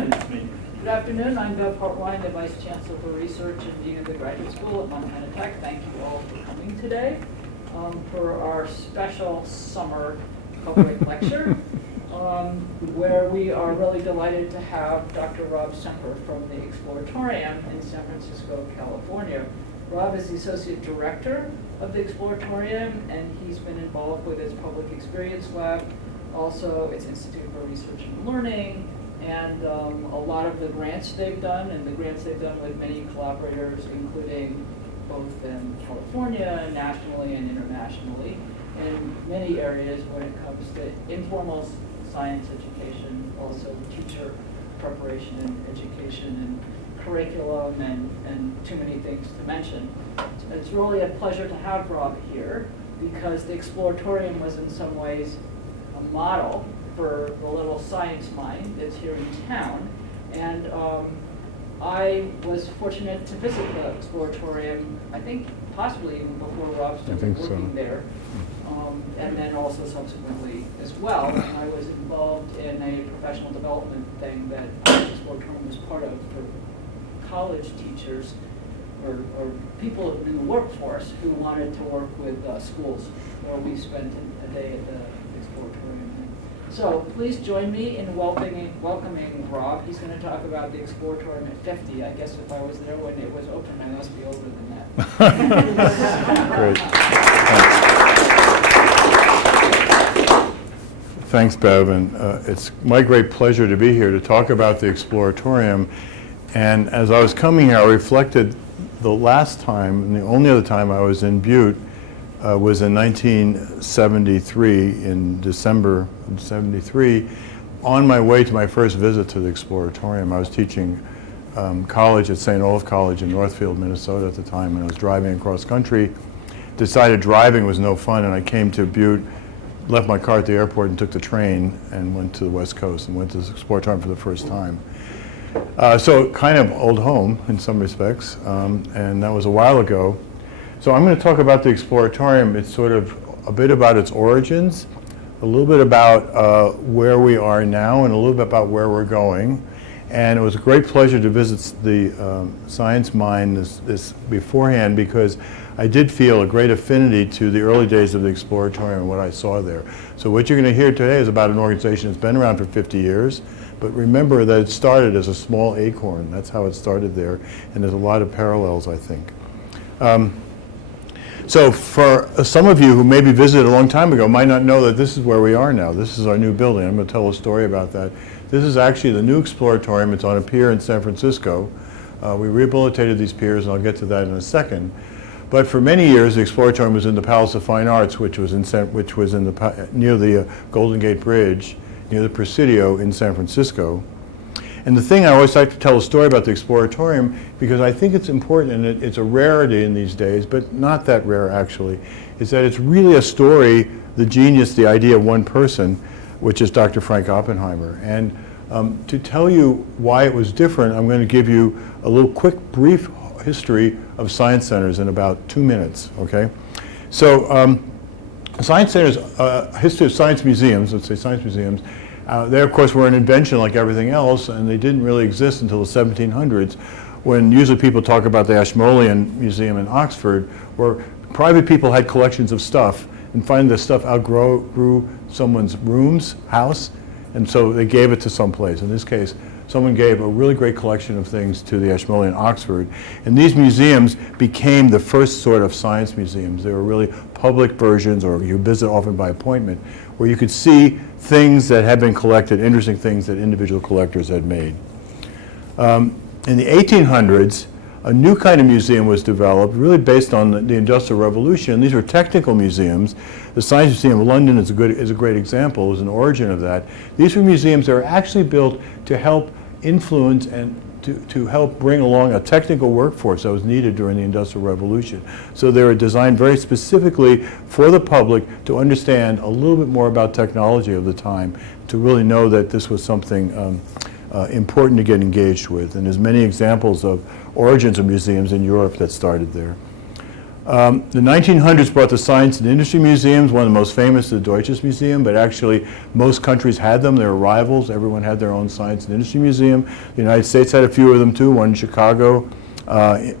Good afternoon. I'm Bev Hartwine, the Vice Chancellor for Research and Dean of the Graduate School at Montana Tech. Thank you all for coming today for our special summer public lecture, where we are really delighted to have Dr. Rob Semper from the Exploratorium in San Francisco, California. Rob is the Associate Director of the Exploratorium, and he's been involved with its Public Experience Lab, also its Institute for Research and Learning, and a lot of the grants they've done, and the grants they've done with many collaborators, including both in California, nationally and internationally, in many areas when it comes to informal science education, also teacher preparation and education and curriculum and too many things to mention. It's really a pleasure to have Rob here because the Exploratorium was in some ways a model for the little science mind that's here in town. And I was fortunate to visit the Exploratorium, I think possibly even before Rob started working there, and then also subsequently as well. And I was involved in a professional development thing that the Exploratorium was part of for college teachers or people in the workforce who wanted to work with schools, where we spent a day at the Exploratorium. So please join me in welcoming Rob. He's going to talk about the Exploratorium at 50. I guess if I was there when it was open, I must be older than that. Great. Thanks, Bev. And it's my great pleasure to be here to talk about the Exploratorium. And as I was coming here, I reflected the last time, and the only other time I was in Butte, was in 1973, in December of 73, on my way to my first visit to the Exploratorium. I was teaching college at St. Olaf College in Northfield, Minnesota at the time, and I was driving across country. Decided driving was no fun, and I came to Butte, left my car at the airport and took the train and went to the West Coast and went to the Exploratorium for the first time. So kind of old home in some respects, and that was a while ago. So I'm going to talk about the Exploratorium. It's sort of a bit about its origins, a little bit about where we are now, and a little bit about where we're going. And it was a great pleasure to visit the Science Mind this beforehand, because I did feel a great affinity to the early days of the Exploratorium and what I saw there. So what you're going to hear today is about an organization that's been around for 50 years. But remember that it started as a small acorn. That's how it started there. And there's a lot of parallels, I think. So for some of you who maybe visited a long time ago might not know that this is where we are now. This is our new building. I'm going to tell a story about that. This is actually the new Exploratorium. It's on a pier in San Francisco. We rehabilitated these piers, and I'll get to that in a second. But for many years, the Exploratorium was in the Palace of Fine Arts, which was near the Golden Gate Bridge, near the Presidio in San Francisco. And the thing I always like to tell a story about the Exploratorium, because I think it's important, and it's a rarity in these days, but not that rare actually, is that it's really a story, the genius, the idea of one person, which is Dr. Frank Oppenheimer. And to tell you why it was different, I'm going to give you a little quick, brief history of science centers in about 2 minutes, okay? So science centers, history of science museums, let's say science museums, they, of course, were an invention like everything else, and they didn't really exist until the 1700s, when usually people talk about the Ashmolean Museum in Oxford, where private people had collections of stuff, and finally the stuff outgrew someone's house, and so they gave it to someplace. In this case, someone gave a really great collection of things to the Ashmolean Oxford, and these museums became the first sort of science museums. They were really public versions, or you visit often by appointment, where you could see things that had been collected, interesting things that individual collectors had made. In the 1800s, a new kind of museum was developed, really based on the Industrial Revolution. These were technical museums. The Science Museum of London is a great example. It was an origin of that. These were museums that were actually built to help influence and to help bring along a technical workforce that was needed during the Industrial Revolution. So they were designed very specifically for the public to understand a little bit more about technology of the time, to really know that this was something important to get engaged with. And there's many examples of origins of museums in Europe that started there. The 1900s brought the Science and Industry Museums, one of the most famous, the Deutsches Museum, but actually most countries had them. They were rivals. Everyone had their own Science and Industry Museum. The United States had a few of them too, one in Chicago.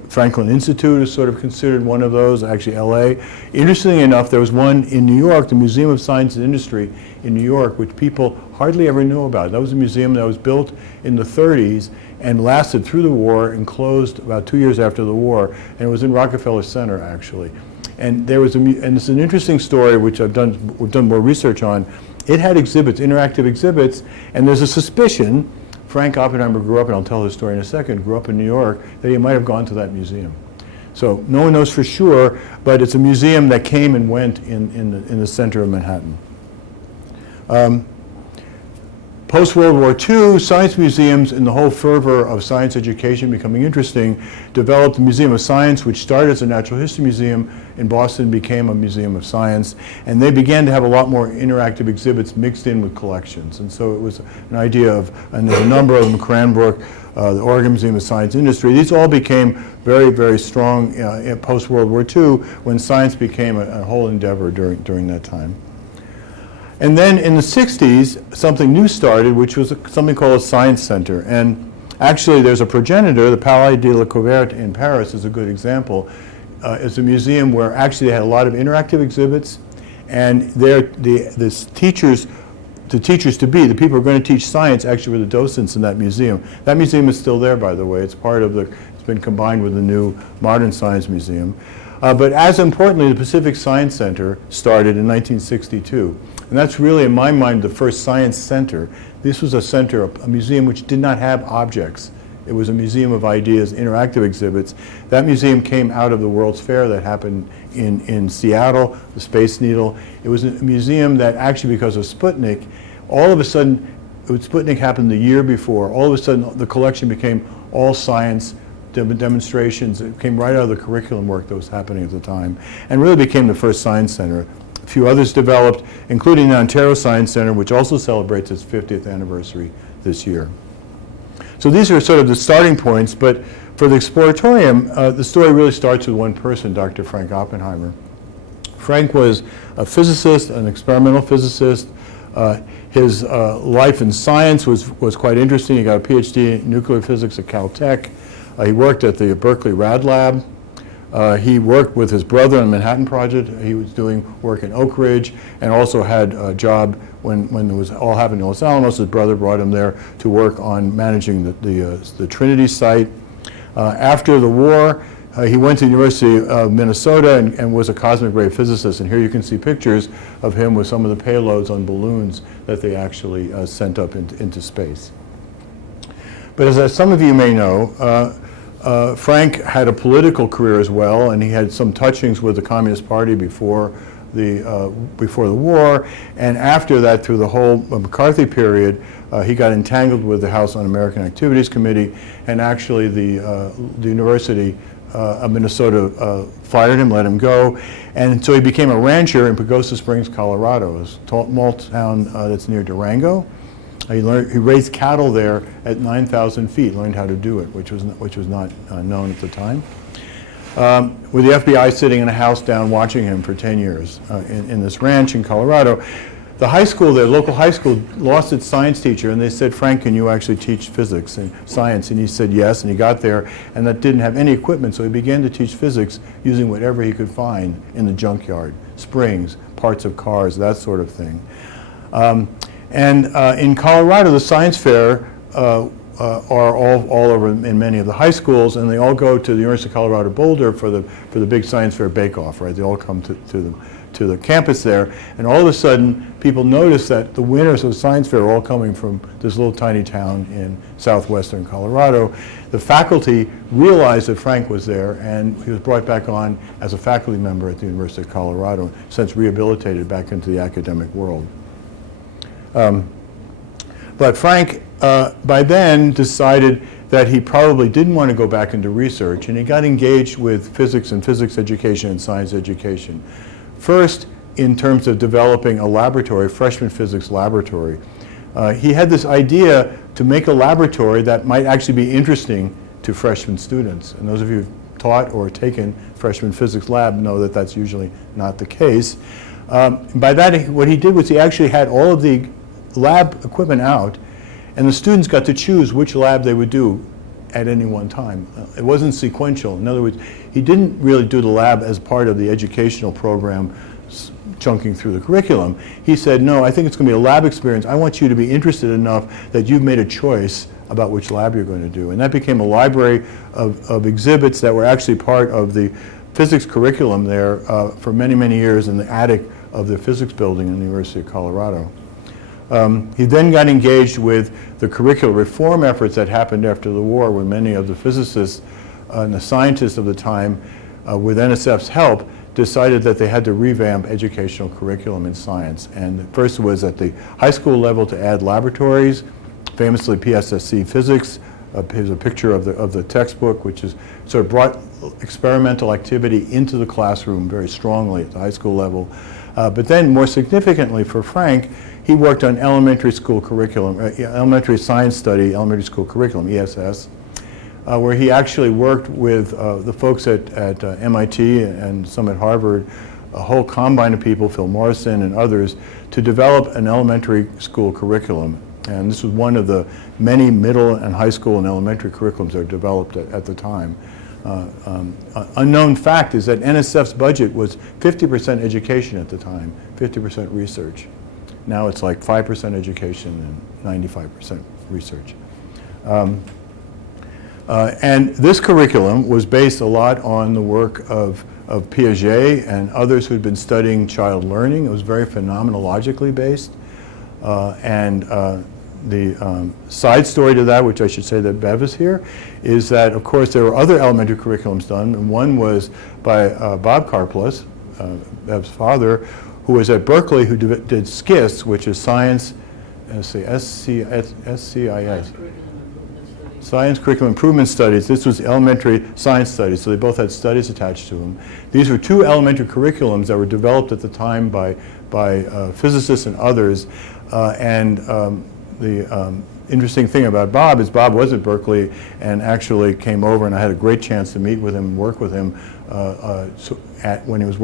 Franklin Institute is sort of considered one of those, actually LA. Interestingly enough, there was one in New York, the Museum of Science and Industry in New York, which people hardly ever knew about. That was a museum that was built in the 30s and lasted through the war and closed about 2 years after the war, and it was in Rockefeller Center, actually. And there was and it's an interesting story, which we've done more research on. It had exhibits, interactive exhibits, and there's a suspicion Frank Oppenheimer grew up, and I'll tell his story in a second, grew up in New York, that he might have gone to that museum. So no one knows for sure, but it's a museum that came and went in the center of Manhattan. Post-World War II, science museums, in the whole fervor of science education becoming interesting, developed the Museum of Science, which started as a natural history museum in Boston, became a museum of science, and they began to have a lot more interactive exhibits mixed in with collections. And so it was an idea of, and there's a number of them, Cranbrook, the Oregon Museum of Science Industry, these all became very, very strong in post-World War II when science became a whole endeavor during that time. And then in the 60s, something new started, which was something called a science center. And actually, there's a progenitor, the Palais de la Couverte in Paris is a good example. It's a museum where actually they had a lot of interactive exhibits, and the teachers-to-be, the people who are going to teach science, actually were the docents in that museum. That museum is still there, by the way. It's part of it's been combined with the new Modern Science Museum. But as importantly, the Pacific Science Center started in 1962. And that's really, in my mind, the first science center. This was a center, a museum which did not have objects. It was a museum of ideas, interactive exhibits. That museum came out of the World's Fair that happened in Seattle, the Space Needle. It was a museum that actually, because of Sputnik, all of a sudden, Sputnik happened the year before, all of a sudden the collection became all science demonstrations. It came right out of the curriculum work that was happening at the time, and really became the first science center. A few others developed, including the Ontario Science Center, which also celebrates its 50th anniversary this year. So these are sort of the starting points, but for the Exploratorium, the story really starts with one person, Dr. Frank Oppenheimer. Frank was a physicist, an experimental physicist. His life in science was quite interesting. He got a PhD in nuclear physics at Caltech. He worked at the Berkeley Rad Lab. He worked with his brother on the Manhattan Project. He was doing work in Oak Ridge, and also had a job when it was all happening in Los Alamos. His brother brought him there to work on managing the Trinity site. After the war, he went to the University of Minnesota and was a cosmic ray physicist. And here you can see pictures of him with some of the payloads on balloons that they actually sent up into space. But as some of you may know, Frank had a political career as well, and he had some touchings with the Communist Party before the war. And after that, through the whole McCarthy period, he got entangled with the House Un-American Activities Committee, and actually the University of Minnesota fired him, let him go. And so he became a rancher in Pagosa Springs, Colorado, a small town that's near Durango. He raised cattle there at 9,000 feet, learned how to do it, which was not known at the time. With the FBI sitting in a house down watching him for 10 years in this ranch in Colorado. The high school there, local high school, lost its science teacher, and they said, Frank, can you actually teach physics and science? And he said yes, and he got there, and that didn't have any equipment, so he began to teach physics using whatever he could find in the junkyard, springs, parts of cars, that sort of thing. And in Colorado, the science fair are all over in many of the high schools, and they all go to the University of Colorado Boulder for the big science fair bake-off, right? They all come to the campus there, and all of a sudden, people notice that the winners of the science fair are all coming from this little tiny town in southwestern Colorado. The faculty realized that Frank was there, and he was brought back on as a faculty member at the University of Colorado, since rehabilitated back into the academic world. But Frank, by then, decided that he probably didn't want to go back into research, and he got engaged with physics and physics education and science education. First, in terms of developing a laboratory, freshman physics laboratory. He had this idea to make a laboratory that might actually be interesting to freshman students. And those of you who've taught or taken freshman physics lab know that that's usually not the case. By that, what he did was he actually had all of the lab equipment out, and the students got to choose which lab they would do at any one time. It wasn't sequential. In other words, he didn't really do the lab as part of the educational program chunking through the curriculum. He said, no, I think it's going to be a lab experience. I want you to be interested enough that you've made a choice about which lab you're going to do. And that became a library of exhibits that were actually part of the physics curriculum there for many, many years in the attic of the physics building in the University of Colorado. He then got engaged with the curricular reform efforts that happened after the war, when many of the physicists and the scientists of the time, with NSF's help, decided that they had to revamp educational curriculum in science. And first was at the high school level to add laboratories, famously PSSC physics. Here's a picture of the textbook, which is sort of brought experimental activity into the classroom very strongly at the high school level. But then, more significantly for Frank, he worked on elementary school curriculum, elementary science study, elementary school curriculum, ESS, where he actually worked with the folks at MIT and some at Harvard, a whole combine of people, Phil Morrison and others, to develop an elementary school curriculum. And this was one of the many middle and high school and elementary curriculums that were developed at the time. Unknown fact is that NSF's budget was 50% education at the time, 50% research. Now it's like 5% education and 95% research. And this curriculum was based a lot on the work of Piaget and others who'd been studying child learning. It was very phenomenologically based. The side story to that, which I should say that Bev is here, is that, of course, there were other elementary curriculums done, and one was by Bob Karplus, Bev's father, who was at Berkeley, who did SCIS, which is Science, SCIS. Science Curriculum Improvement Studies. This was elementary science studies, so they both had studies attached to them. These were two elementary curriculums that were developed at the time by physicists and others, the interesting thing about Bob is Bob was at Berkeley and actually came over, and I had a great chance to meet with him and work with him when he was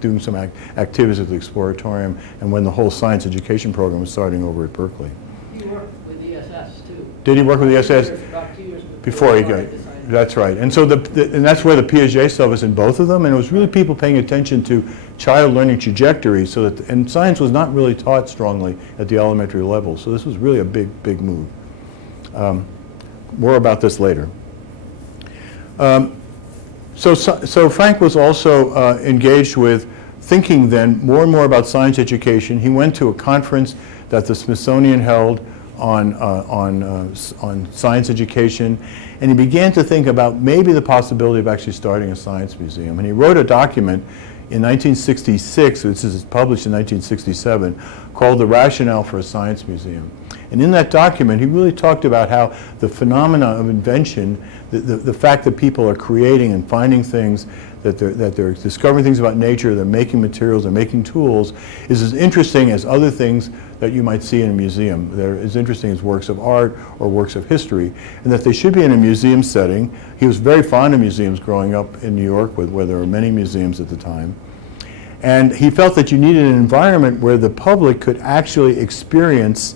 doing some activities at the Exploratorium, and when the whole science education program was starting over at Berkeley. He worked with ESS too. Did he work with ESS? About 2 years before he got. That's right. And so and that's where the Piaget stuff was in both of them, and it was really people paying attention to child learning trajectories, so that, and science was not really taught strongly at the elementary level, so this was really a big move. More about this later. So Frank was also engaged with thinking then more and more about science education. He went to a conference that the Smithsonian held on science education, and he began to think about maybe the possibility of actually starting a science museum. And he wrote a document in 1966, this is published in 1967, called The Rationale for a Science Museum. And in that document, he really talked about how the phenomena of invention, the fact that people are creating and finding things, that they're discovering things about nature, they're making materials, they're making tools, is as interesting as other things that you might see in a museum. They're as interesting as works of art or works of history, and that they should be in a museum setting. He was very fond of museums growing up in New York, where there were many museums at the time. And he felt that you needed an environment where the public could actually experience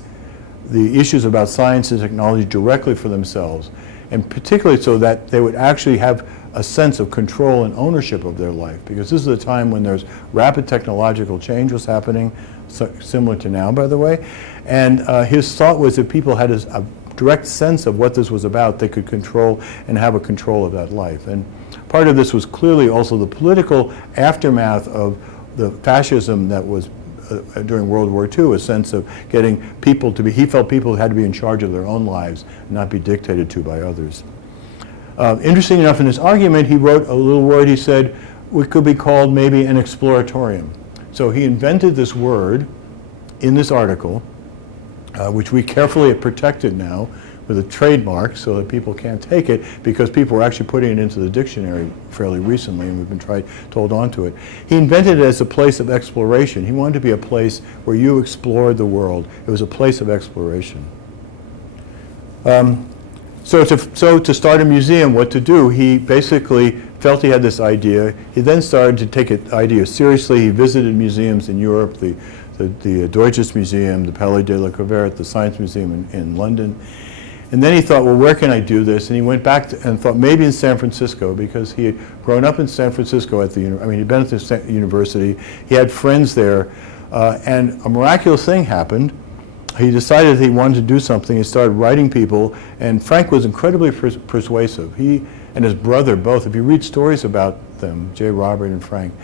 the issues about science and technology directly for themselves, and particularly so that they would actually have a sense of control and ownership of their life, because this is a time when there's rapid technological change was happening, similar to now, by the way, and his thought was if people had a direct sense of what this was about, they could control and have a control of that life. And part of this was clearly also the political aftermath of the fascism that was during World War II, a sense of getting people to be, he felt people had to be in charge of their own lives, not be dictated to by others. Interesting enough, in his argument, he wrote a little word. He said, it could be called maybe an exploratorium. So he invented this word in this article, which we carefully have protected now with a trademark so that people can't take it, because people were actually putting it into the dictionary fairly recently, and we've been told onto it. He invented it as a place of exploration. He wanted to be a place where you explored the world. It was a place of exploration. So to start a museum, what to do, he basically felt he had this idea. He then started to take the idea seriously. He visited museums in Europe, the Deutsches Museum, the Palais de la Convert, the Science Museum in London. And then he thought, well, where can I do this? And he went back and thought maybe in San Francisco, because he had grown up in San Francisco he'd been at the university. He had friends there. And a miraculous thing happened. He decided he wanted to do something. He started writing people, and Frank was incredibly persuasive. He and his brother both, if you read stories about them, J. Robert and Frank,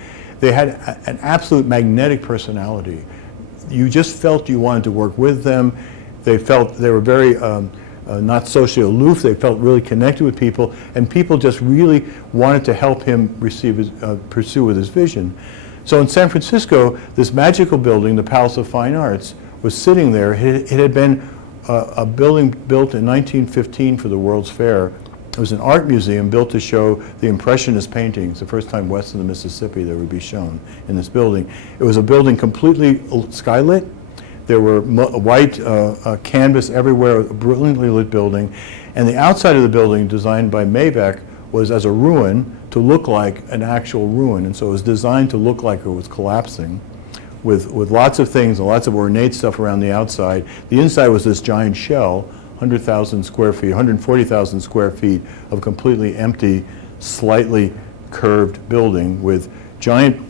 they had an absolute magnetic personality. You just felt you wanted to work with them. They felt they were very not socially aloof. They felt really connected with people, and people just really wanted to help him pursue with his vision. So in San Francisco, this magical building, the Palace of Fine Arts, was sitting there. It had been a building built in 1915 for the World's Fair. It was an art museum built to show the Impressionist paintings, the first time west of the Mississippi they would be shown in this building. It was a building completely skylit. There were white canvas everywhere, a brilliantly lit building. And the outside of the building, designed by Maybeck, was as a ruin to look like an actual ruin. And so it was designed to look like it was collapsing, with lots of things and lots of ornate stuff around the outside. The inside was this giant shell, 100,000 square feet, 140,000 square feet of completely empty, slightly curved building with giant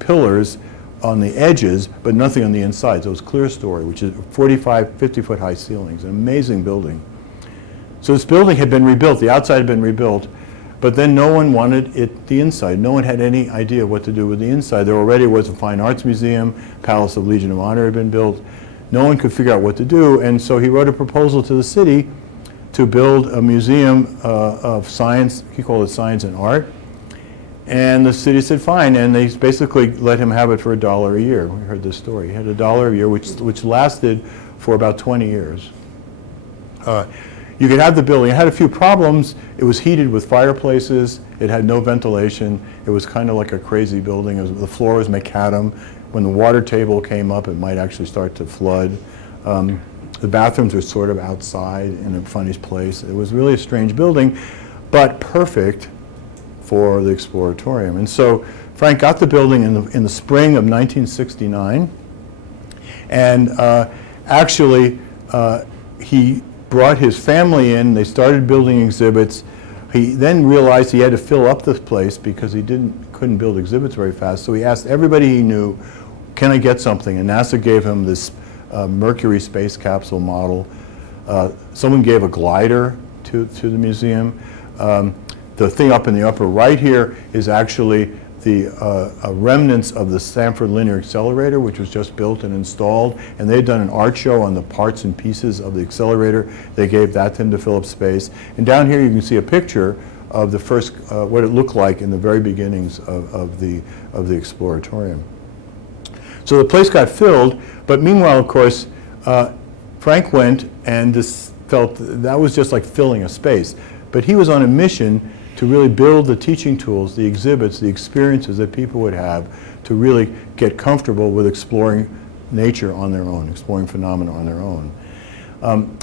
pillars on the edges, but nothing on the inside. So it was clear story, which is 45, 50-foot high ceilings, an amazing building. So this building had been rebuilt, the outside had been rebuilt, but then no one wanted the inside. No one had any idea what to do with the inside. There already was a fine arts museum, Palace of Legion of Honor had been built. No one could figure out what to do, and so he wrote a proposal to the city to build a museum of science. He called it Science and Art. And the city said fine, and they basically let him have it for $1 a year. We heard this story. He had $1 a year, which lasted for about 20 years. You could have the building. It had a few problems. It was heated with fireplaces. It had no ventilation. It was kind of like a crazy building. The floor was macadam. When the water table came up, it might actually start to flood. The bathrooms were sort of outside in a funny place. It was really a strange building, but perfect for the Exploratorium. And so Frank got the building in the spring of 1969, and actually he brought his family in. They started building exhibits. He then realized he had to fill up this place because he couldn't build exhibits very fast. So he asked everybody he knew, "Can I get something?" And NASA gave him this Mercury space capsule model. Someone gave a glider to the museum. The thing up in the upper right here is actually the remnants of the Stanford Linear Accelerator, which was just built and installed, and they'd done an art show on the parts and pieces of the accelerator. They gave that to him to fill up space. And down here you can see a picture of the first, what it looked like in the very beginnings of the Exploratorium. So the place got filled, but meanwhile, of course, Frank went and just felt that was just like filling a space. But he was on a mission to really build the teaching tools, the exhibits, the experiences that people would have to really get comfortable with exploring nature on their own, exploring phenomena on their own.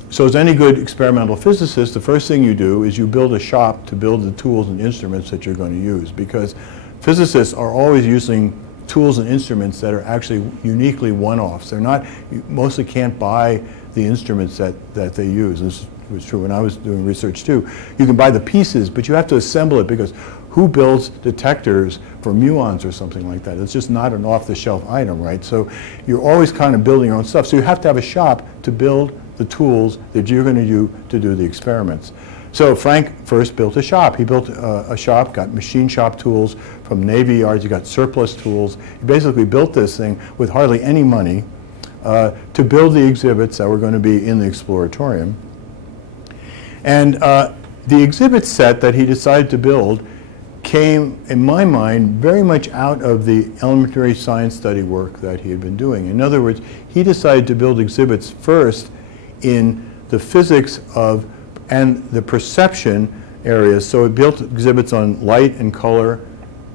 So as any good experimental physicist, the first thing you do is you build a shop to build the tools and instruments that you're going to use, because physicists are always using tools and instruments that are actually uniquely one-offs. They're not, you mostly can't buy the instruments that they use. This was true when I was doing research too. You can buy the pieces, but you have to assemble it, because who builds detectors for muons or something like that? It's just not an off-the-shelf item, right? So you're always kind of building your own stuff. So you have to have a shop to build the tools that you're going to do the experiments. So Frank first built a shop. He built a shop, got machine shop tools from Navy yards. He got surplus tools. He basically built this thing with hardly any money to build the exhibits that were going to be in the Exploratorium. And the exhibit set that he decided to build came, in my mind, very much out of the elementary science study work that he had been doing. In other words, he decided to build exhibits first in the physics of and the perception areas. So he built exhibits on light and color,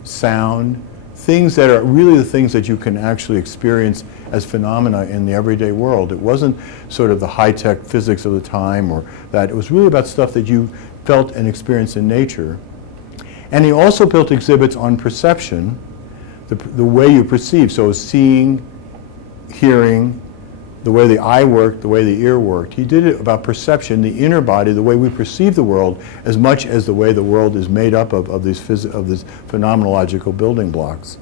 sound, things that are really the things that you can actually experience as phenomena in the everyday world. It wasn't sort of the high-tech physics of the time or that. It was really about stuff that you felt and experienced in nature. And he also built exhibits on perception, the way you perceive, so seeing, hearing, the way the eye worked, the way the ear worked. He did it about perception, the inner body, the way we perceive the world, as much as the way the world is made up of these phenomenological building blocks.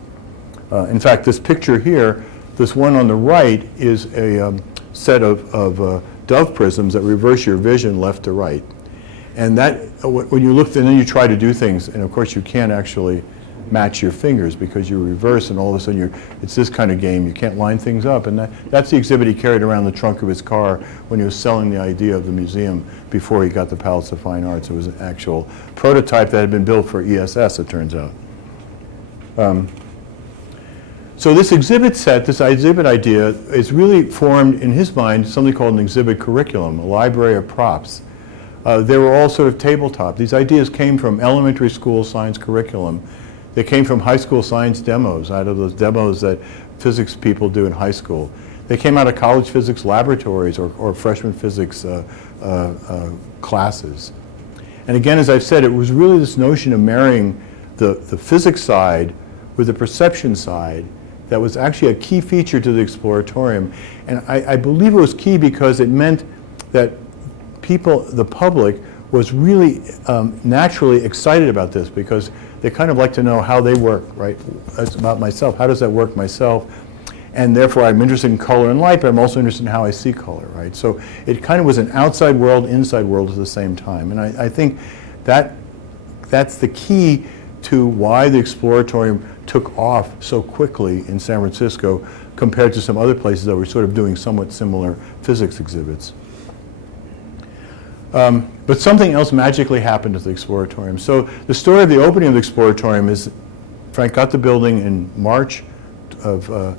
In fact, this picture here, this one on the right, is a set of dove prisms that reverse your vision left to right. And that, when you look, and then you try to do things, and of course you can't actually match your fingers because you reverse, and all of a sudden it's this kind of game. You can't line things up, and that's the exhibit he carried around the trunk of his car when he was selling the idea of the museum before he got the Palace of Fine Arts. It was an actual prototype that had been built for ESS, it turns out. So this exhibit set, this exhibit idea, is really formed in his mind something called an exhibit curriculum, a library of props. They were all sort of tabletop. These ideas came from elementary school science curriculum. They came from high school science demos, out of those demos that physics people do in high school. They came out of college physics laboratories or freshman physics classes. And again, as I've said, it was really this notion of marrying the physics side with the perception side that was actually a key feature to the Exploratorium. And I believe it was key because it meant that people, the public, was really naturally excited about this because they kind of like to know how they work, right? That's about myself. How does that work myself? And therefore, I'm interested in color and light, but I'm also interested in how I see color, right? So it kind of was an outside world, inside world at the same time. And I think that's the key to why the Exploratorium took off so quickly in San Francisco compared to some other places that were sort of doing somewhat similar physics exhibits. But something else magically happened at the Exploratorium. So the story of the opening of the Exploratorium is Frank got the building in March of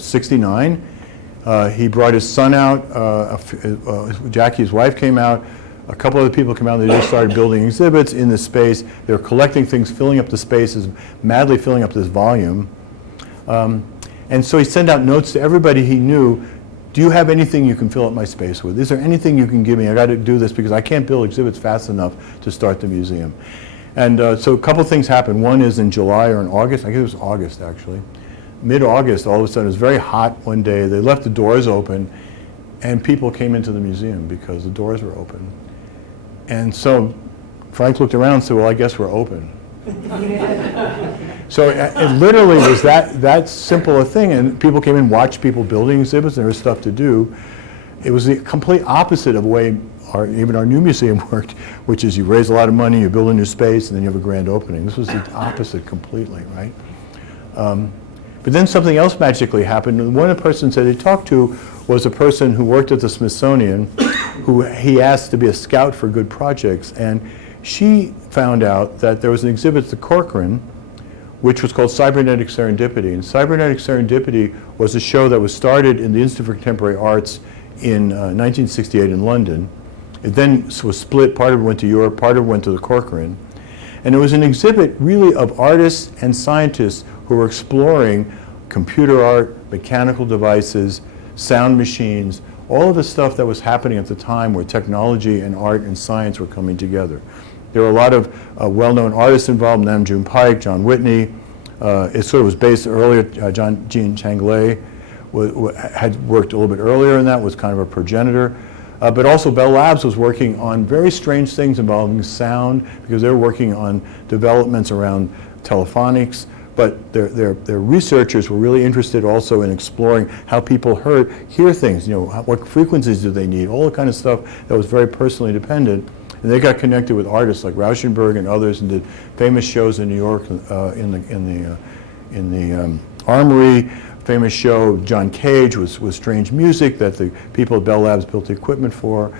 '69. He brought his son out. Jackie, his wife, came out. A couple other people came out, and they just started building exhibits in this space. They were collecting things, filling up the spaces, madly filling up this volume. And so he sent out notes to everybody he knew. Do you have anything you can fill up my space with? Is there anything you can give me? I got to do this because I can't build exhibits fast enough to start the museum. And so a couple things happened. One is in July or in August, I guess it was August actually. Mid-August, all of a sudden, it was very hot one day. They left the doors open, and people came into the museum because the doors were open. And so Frank looked around and said, well, I guess we're open. So it literally was that simple a thing, and people came in, watched people building exhibits, and there was stuff to do. It was the complete opposite of the way even our new museum worked, which is you raise a lot of money, you build a new space, and then you have a grand opening. This was the opposite completely, right? But then something else magically happened. And one of the persons that he talked to was a person who worked at the Smithsonian, who he asked to be a scout for good projects. And she found out that there was an exhibit at the Corcoran, which was called Cybernetic Serendipity. And Cybernetic Serendipity was a show that was started in the Institute for Contemporary Arts in 1968 in London. It then was split. Part of it went to Europe, part of it went to the Corcoran. And it was an exhibit really of artists and scientists who were exploring computer art, mechanical devices, sound machines, all of the stuff that was happening at the time where technology and art and science were coming together. There were a lot of well-known artists involved, Nam June Paik, John Whitney. It sort of was based earlier, Jean Changlei had worked a little bit earlier in that, was kind of a progenitor. But also Bell Labs was working on very strange things involving sound because they were working on developments around telephonics. But their researchers were really interested also in exploring how people hear things, what frequencies do they need, all the kind of stuff that was very personally dependent. And they got connected with artists like Rauschenberg and others and did famous shows in New York in the Armory. Famous show, John Cage, was Strange Music that the people at Bell Labs built the equipment for.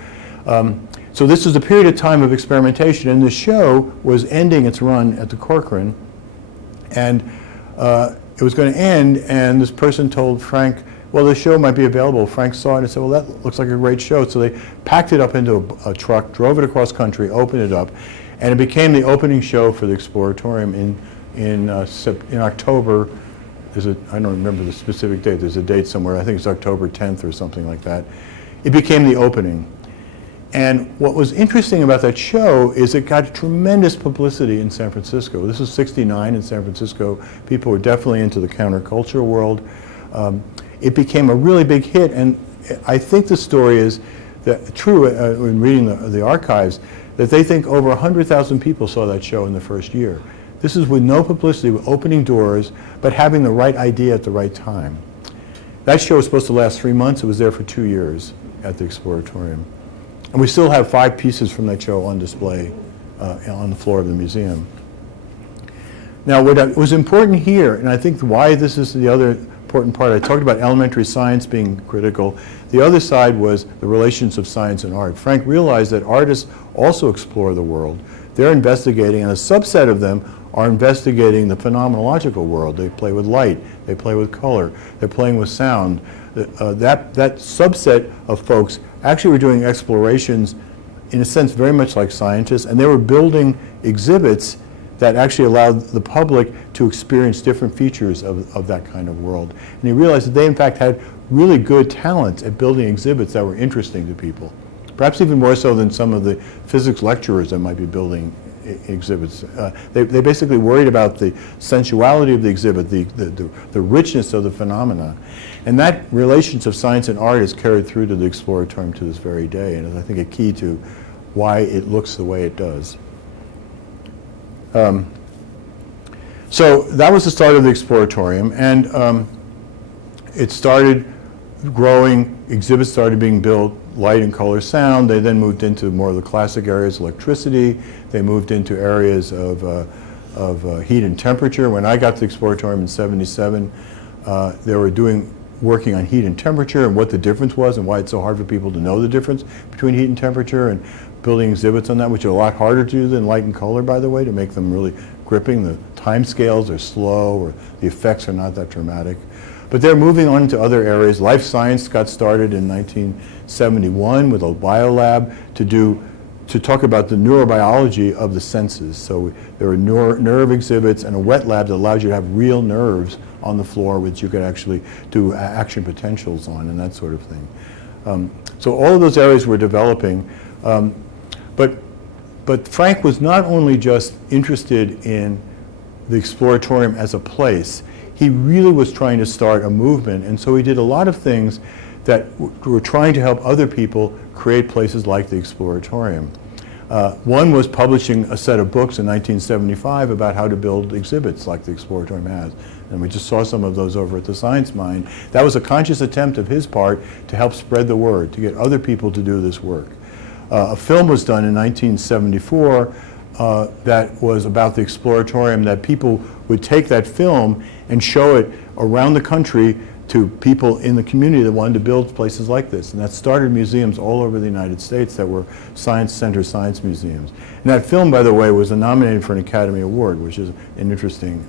So this was a period of time of experimentation, and the show was ending its run at the Corcoran. And it was going to end, and this person told Frank, well, the show might be available. Frank saw it and said, well, that looks like a great show. So they packed it up into a truck, drove it across country, opened it up, and it became the opening show for the Exploratorium in October. I don't remember the specific date. There's a date somewhere. I think it's October 10th or something like that. It became the opening. And what was interesting about that show is it got tremendous publicity in San Francisco. This was '69 in San Francisco. People were definitely into the counterculture world. It became a really big hit, and I think the story is that true in reading the archives, that they think over 100,000 people saw that show in the first year. This is with no publicity, with opening doors, but having the right idea at the right time. That show was supposed to last 3 months. It was there for 2 years at the Exploratorium. And we still have 5 pieces from that show on display on the floor of the museum. Now, what was important here, and I think why this is the other important part, I talked about elementary science being critical. The other side was the relations of science and art. Frank realized that artists also explore the world. They're investigating, and a subset of them are investigating the phenomenological world. They play with light, they play with color, they're playing with sound. That subset of folks actually were doing explorations, in a sense, very much like scientists, and they were building exhibits that actually allowed the public to experience different features of that kind of world. And he realized that they, in fact, had really good talents at building exhibits that were interesting to people, perhaps even more so than some of the physics lecturers that might be building exhibits. They basically worried about the sensuality of the exhibit, the richness of the phenomena. And that relations of science and art is carried through to the Exploratorium to this very day, and is, I think, a key to why it looks the way it does. So that was the start of the Exploratorium, and it started growing. Exhibits started being built, light and color sound. They then moved into more of the classic areas, electricity. They moved into areas of heat and temperature. When I got to the Exploratorium in '77, they were working on heat and temperature and what the difference was and why it's so hard for people to know the difference between heat and temperature, and building exhibits on that, which are a lot harder to do than light and color, by the way, to make them really gripping. The time scales are slow, or the effects are not that dramatic. But they're moving on to other areas. Life science got started in 1971 with a biolab to talk about the neurobiology of the senses. So there were nerve exhibits and a wet lab that allowed you to have real nerves on the floor, which you could actually do action potentials on and that sort of thing. So all of those areas were developing. But Frank was not only just interested in the Exploratorium as a place, he really was trying to start a movement, and so he did a lot of things that were trying to help other people create places like the Exploratorium. One was publishing a set of books in 1975 about how to build exhibits like the Exploratorium has, and we just saw some of those over at the Science Mind. That was a conscious attempt of his part to help spread the word, to get other people to do this work. A film was done in 1974 that was about the Exploratorium, that people would take that film and show it around the country to people in the community that wanted to build places like this. And that started museums all over the United States that were science center science museums. And that film, by the way, was nominated for an Academy Award, which is an interesting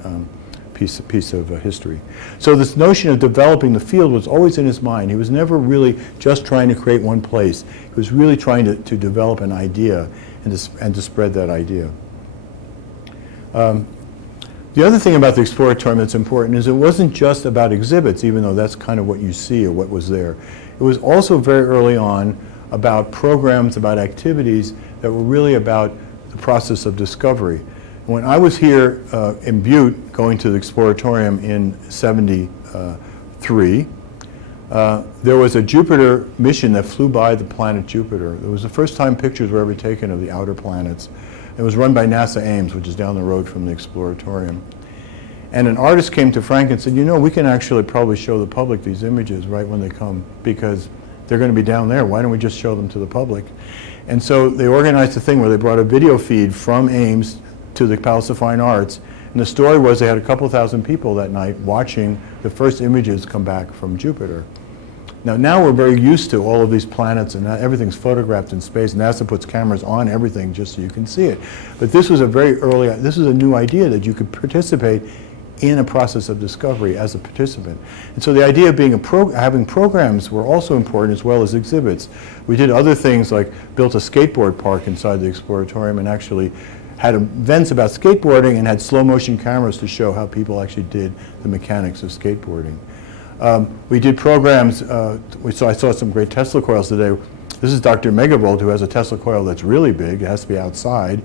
piece of history. So this notion of developing the field was always in his mind. He was never really just trying to create one place. He was really trying to develop an idea and to spread that idea. The other thing about the Exploratorium that's important is it wasn't just about exhibits, even though that's kind of what you see or what was there. It was also very early on about programs, about activities that were really about the process of discovery. When I was here in Butte, going to the Exploratorium in '73, there was a Jupiter mission that flew by the planet Jupiter. It was the first time pictures were ever taken of the outer planets. It was run by NASA Ames, which is down the road from the Exploratorium. And an artist came to Frank and said, you know, we can actually probably show the public these images right when they come, because they're going to be down there. Why don't we just show them to the public? And so they organized a thing where they brought a video feed from Ames to the Palace of Fine Arts. And the story was they had a couple thousand people that night watching the first images come back from Jupiter. Now we're very used to all of these planets, and everything's photographed in space. NASA puts cameras on everything just so you can see it. But this was this was a new idea, that you could participate in a process of discovery as a participant. And so the idea of having programs were also important, as well as exhibits. We did other things, like built a skateboard park inside the Exploratorium and actually had events about skateboarding and had slow motion cameras to show how people actually did the mechanics of skateboarding. We did programs, so I saw some great Tesla coils today. This is Dr. Megavolt, who has a Tesla coil that's really big. It has to be outside.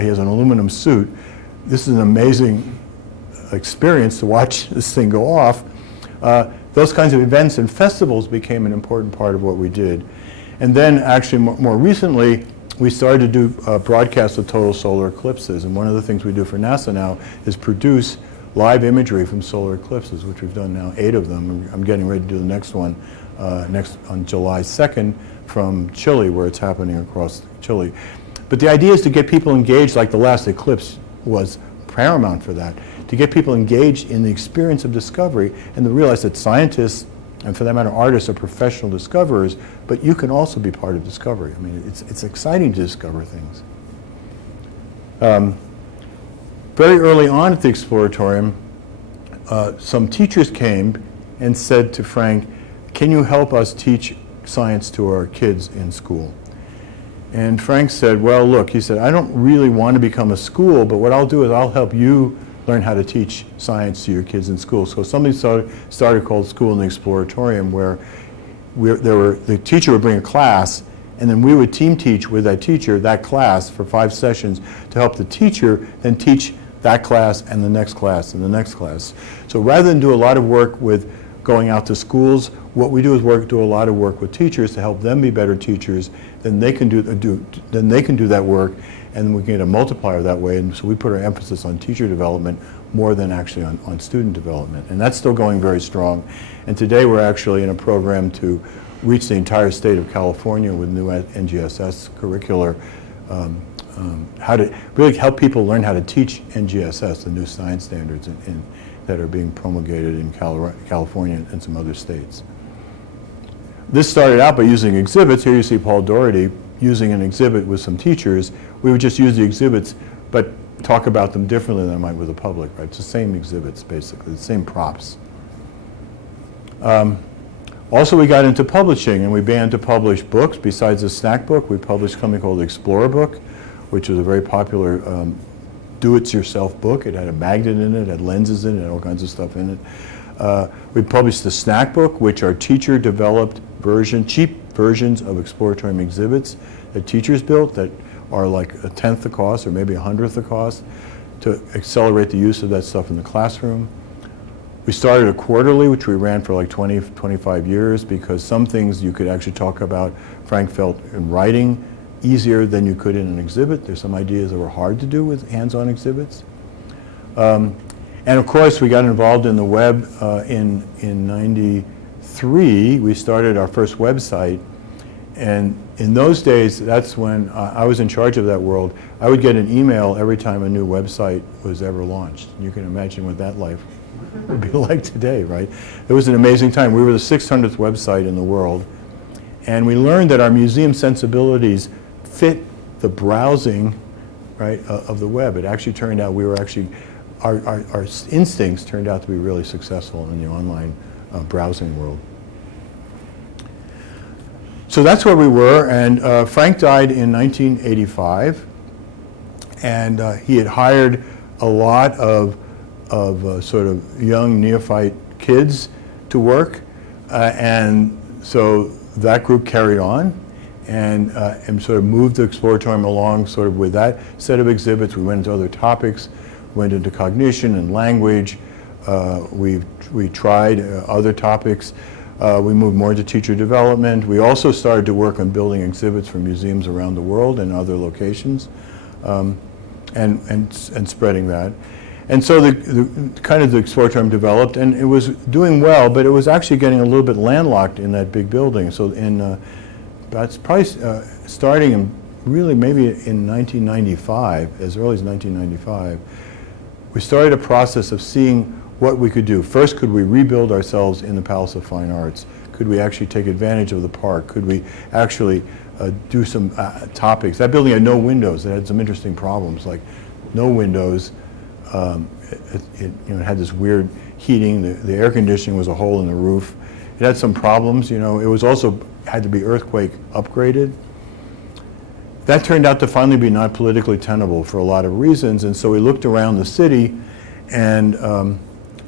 He has an aluminum suit. This is an amazing experience to watch this thing go off. Those kinds of events and festivals became an important part of what we did. And then actually more recently, we started to do broadcasts of total solar eclipses. And one of the things we do for NASA now is produce live imagery from solar eclipses, which we've done now 8 of them. I'm getting ready to do the next one on July 2nd from Chile, where it's happening across Chile. But the idea is to get people engaged, like the last eclipse was paramount for that, to get people engaged in the experience of discovery and to realize that scientists, and for that matter artists, are professional discoverers, but you can also be part of discovery. I mean, it's exciting to discover things. Very early on at the Exploratorium, some teachers came and said to Frank, can you help us teach science to our kids in school? And Frank said, well, look, he said, I don't really want to become a school, but what I'll do is I'll help you learn how to teach science to your kids in school. So something started called School in the Exploratorium, where the teacher would bring a class, and then we would team teach with that teacher that class for 5 sessions to help the teacher then teach that class and the next class and the next class. So rather than do a lot of work with going out to schools, what we do is do a lot of work with teachers to help them be better teachers. Then they can do that work, and we can get a multiplier that way. And so we put our emphasis on teacher development more than actually on student development. And that's still going very strong. And today we're actually in a program to reach the entire state of California with new NGSS curricular, how to really help people learn how to teach NGSS, the new science standards that are being promulgated in California and some other states. This started out by using exhibits. Here you see Paul Doherty using an exhibit with some teachers. We would just use the exhibits, but talk about them differently than I might with the public, right? It's the same exhibits, basically, the same props. Also, we got into publishing, and we began to publish books. Besides the snack book, we published something called the Explorer book, which was a very popular do-it-yourself book. It had a magnet in it, had lenses in it, had all kinds of stuff in it. We published the snack book, which are teacher-developed cheap versions of Exploratorium exhibits that teachers built that are like 1/10 the cost or maybe 1/100th the cost to accelerate the use of that stuff in the classroom. We started a quarterly, which we ran for like 20, 25 years, because some things you could actually talk about, Frank felt, in writing easier than you could in an exhibit. There's some ideas that were hard to do with hands-on exhibits. And of course, we got involved in the web in 93. We started our first website. And in those days, that's when I was in charge of that world. I would get an email every time a new website was ever launched. You can imagine what that life would be like today, right? It was an amazing time. We were the 600th website in the world. And we learned that our museum sensibilities fit the browsing, right, of the web. It actually turned out our instincts turned out to be really successful in the online browsing world. So that's where we were, and Frank died in 1985, and he had hired a lot of sort of young neophyte kids to work, and so that group carried on and sort of moved the Exploratorium along sort of with that set of exhibits. We went into other topics, went into cognition and language. We tried other topics. We moved more into teacher development. We also started to work on building exhibits for museums around the world and other locations, and spreading that. And so the kind of the Exploratorium developed, and it was doing well, but it was actually getting a little bit landlocked in that big building. So that's probably starting in really maybe in 1995, as early as 1995, we started a process of seeing what we could do. First, could we rebuild ourselves in the Palace of Fine Arts? Could we actually take advantage of the park? Could we actually do some topics? That building had no windows. It had some interesting problems, like no windows. It had this weird heating. The air conditioning was a hole in the roof. It had some problems. It was also had to be earthquake upgraded. That turned out to finally be not politically tenable for a lot of reasons, and so we looked around the city, and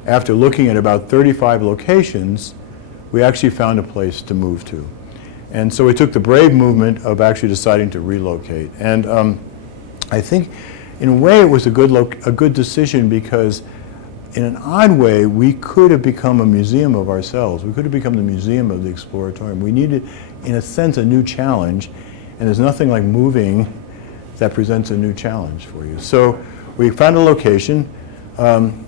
after looking at about 35 locations, we actually found a place to move to. And so we took the brave movement of actually deciding to relocate. And I think in a way it was a good decision, because in an odd way we could have become a museum of ourselves. We could have become the museum of the Exploratorium. We needed, in a sense, a new challenge, and there's nothing like moving that presents a new challenge for you. So we found a location on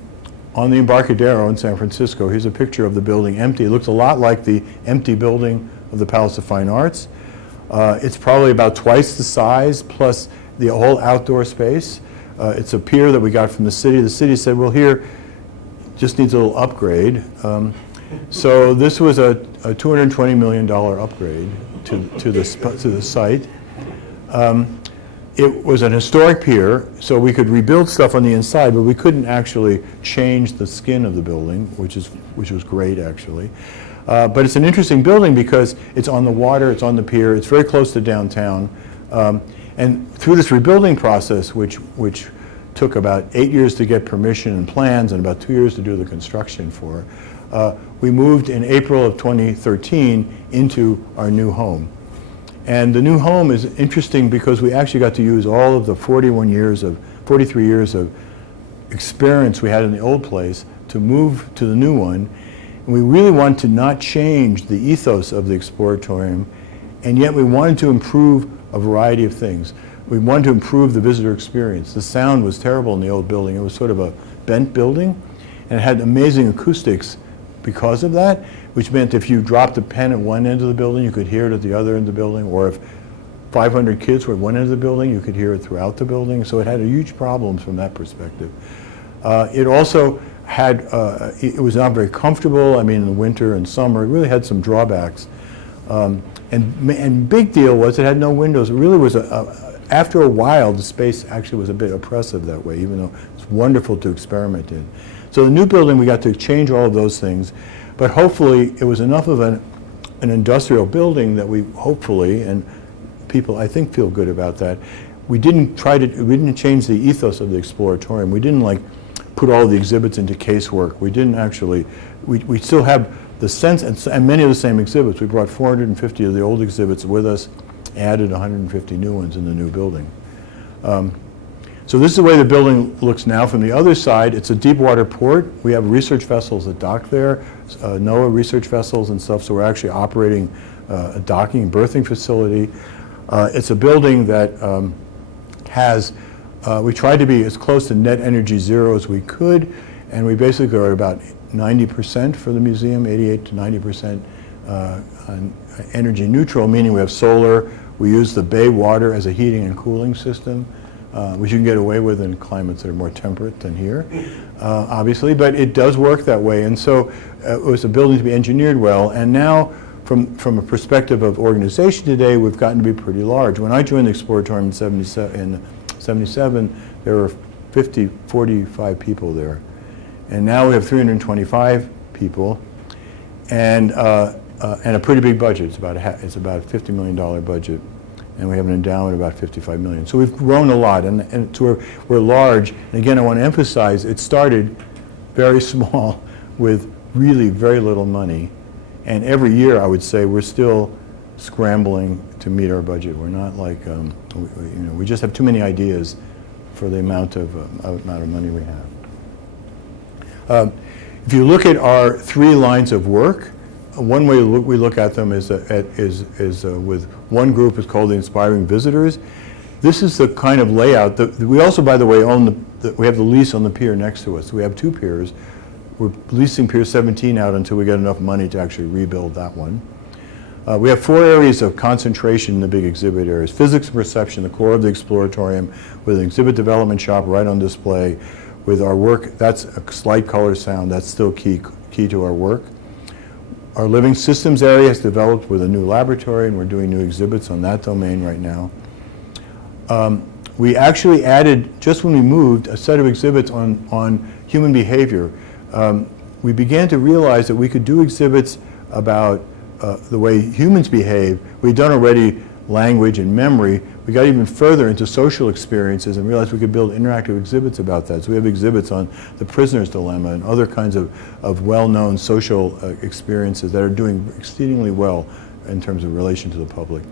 the Embarcadero in San Francisco. Here's a picture of the building empty. It looks a lot like the empty building of the Palace of Fine Arts. It's probably about twice the size, plus the whole outdoor space. It's a pier that we got from the city. The city said, well, here, just needs a little upgrade. So this was a $220 million upgrade to the site. It was an historic pier, so we could rebuild stuff on the inside, but we couldn't actually change the skin of the building, which was great, actually. But it's an interesting building because it's on the water, it's on the pier, it's very close to downtown. And through this rebuilding process, which took about 8 years to get permission and plans and about 2 years to do the construction for, we moved in April of 2013 into our new home. And the new home is interesting because we actually got to use all of the 43 years of experience we had in the old place to move to the new one. And we really wanted to not change the ethos of the Exploratorium, and yet we wanted to improve a variety of things. We wanted to improve the visitor experience. The sound was terrible in the old building. It was sort of a bent building, and it had amazing acoustics because of that, which meant if you dropped a pen at one end of the building, you could hear it at the other end of the building, or if 500 kids were at one end of the building, you could hear it throughout the building. So it had huge problems from that perspective. It also had, it was not very comfortable. I mean, in the winter and summer, it really had some drawbacks. And big deal was it had no windows. It really was after a while, the space actually was a bit oppressive that way, even though it's wonderful to experiment in. So the new building, we got to change all of those things, but hopefully it was enough of an industrial building that we hopefully, and people I think feel good about that, we didn't change the ethos of the Exploratorium. We didn't like put all the exhibits into casework. We didn't actually, we still have the sense, and many of the same exhibits. We brought 450 of the old exhibits with us, added 150 new ones in the new building. So this is the way the building looks now. From the other side, it's a deep water port. We have research vessels that dock there, NOAA research vessels and stuff, so we're actually operating a docking and berthing facility. It's a building that has, we tried to be as close to net energy zero as we could, and we basically are at about 90% for the museum, 88 to 90% energy neutral, meaning we have solar. We use the bay water as a heating and cooling system, which you can get away with in climates that are more temperate than here, obviously, but it does work that way. And so it was a building to be engineered well, and now from a perspective of organization today, we've gotten to be pretty large. When I joined the Exploratorium in 77, there were 45 people there. And now we have 325 people, and a pretty big budget. It's about a $50 million budget, and we have an endowment of about $55 million. So we've grown a lot, and so we're large. And again, I want to emphasize, it started very small with really very little money, and every year I would say we're still scrambling to meet our budget. We're not like, we just have too many ideas for the amount of money we have. If you look at our 3 lines of work, one way we look at them is with one group is called the Inspiring Visitors. This is the kind of layout that we also, by the way, we have the lease on the pier next to us. We have 2 piers. We're leasing Pier 17 out until we get enough money to actually rebuild that one. We have 4 areas of concentration in the big exhibit areas. Physics and perception, the core of the Exploratorium, with an exhibit development shop right on display. With our work, that's a slight color sound, that's still key to our work. Our living systems area has developed with a new laboratory, and we're doing new exhibits on that domain right now. We actually added, just when we moved, a set of exhibits on human behavior. We began to realize that we could do exhibits about the way humans behave. We'd done already language and memory. We got even further into social experiences and realized we could build interactive exhibits about that. So we have exhibits on the prisoner's dilemma and other kinds of well-known social experiences that are doing exceedingly well in terms of relation to the public.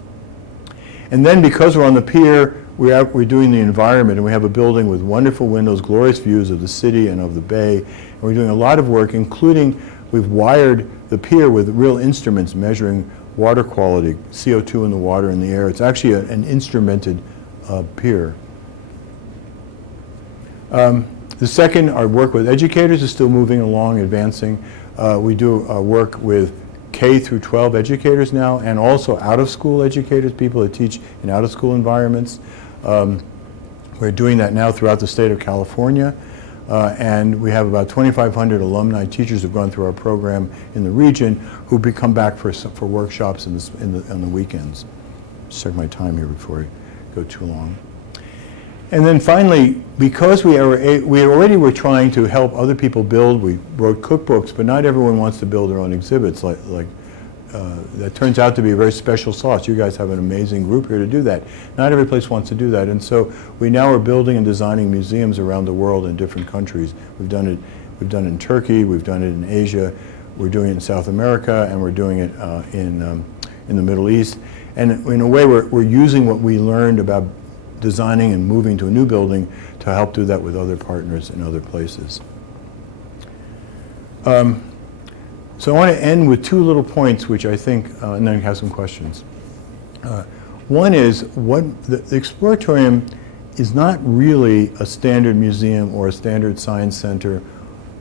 And then because we're on the pier, we're doing the environment, and we have a building with wonderful windows, glorious views of the city and of the bay. And we're doing a lot of work, including we've wired the pier with real instruments measuring water quality, CO2 in the water and the air. It's actually an instrumented pier. The second, our work with educators is still moving along, advancing. We do work with K through 12 educators now, and also out-of-school educators, people that teach in out-of-school environments. We're doing that now throughout the state of California, and we have about 2,500 alumni teachers who've gone through our program in the region who come back for workshops on the weekends. Just check my time here before I go too long. And then finally, because we already were trying to help other people build, we wrote cookbooks, but not everyone wants to build their own exhibits. That turns out to be a very special sauce. You guys have an amazing group here to do that. Not every place wants to do that, and so we now are building and designing museums around the world in different countries. We've done it in Turkey, we've done it in Asia, we're doing it in South America, and we're doing it in the Middle East. And in a way, we're using what we learned about designing and moving to a new building to help do that with other partners in other places. So I want to end with two little points, which I think, and then have some questions. One is, the Exploratorium is not really a standard museum or a standard science center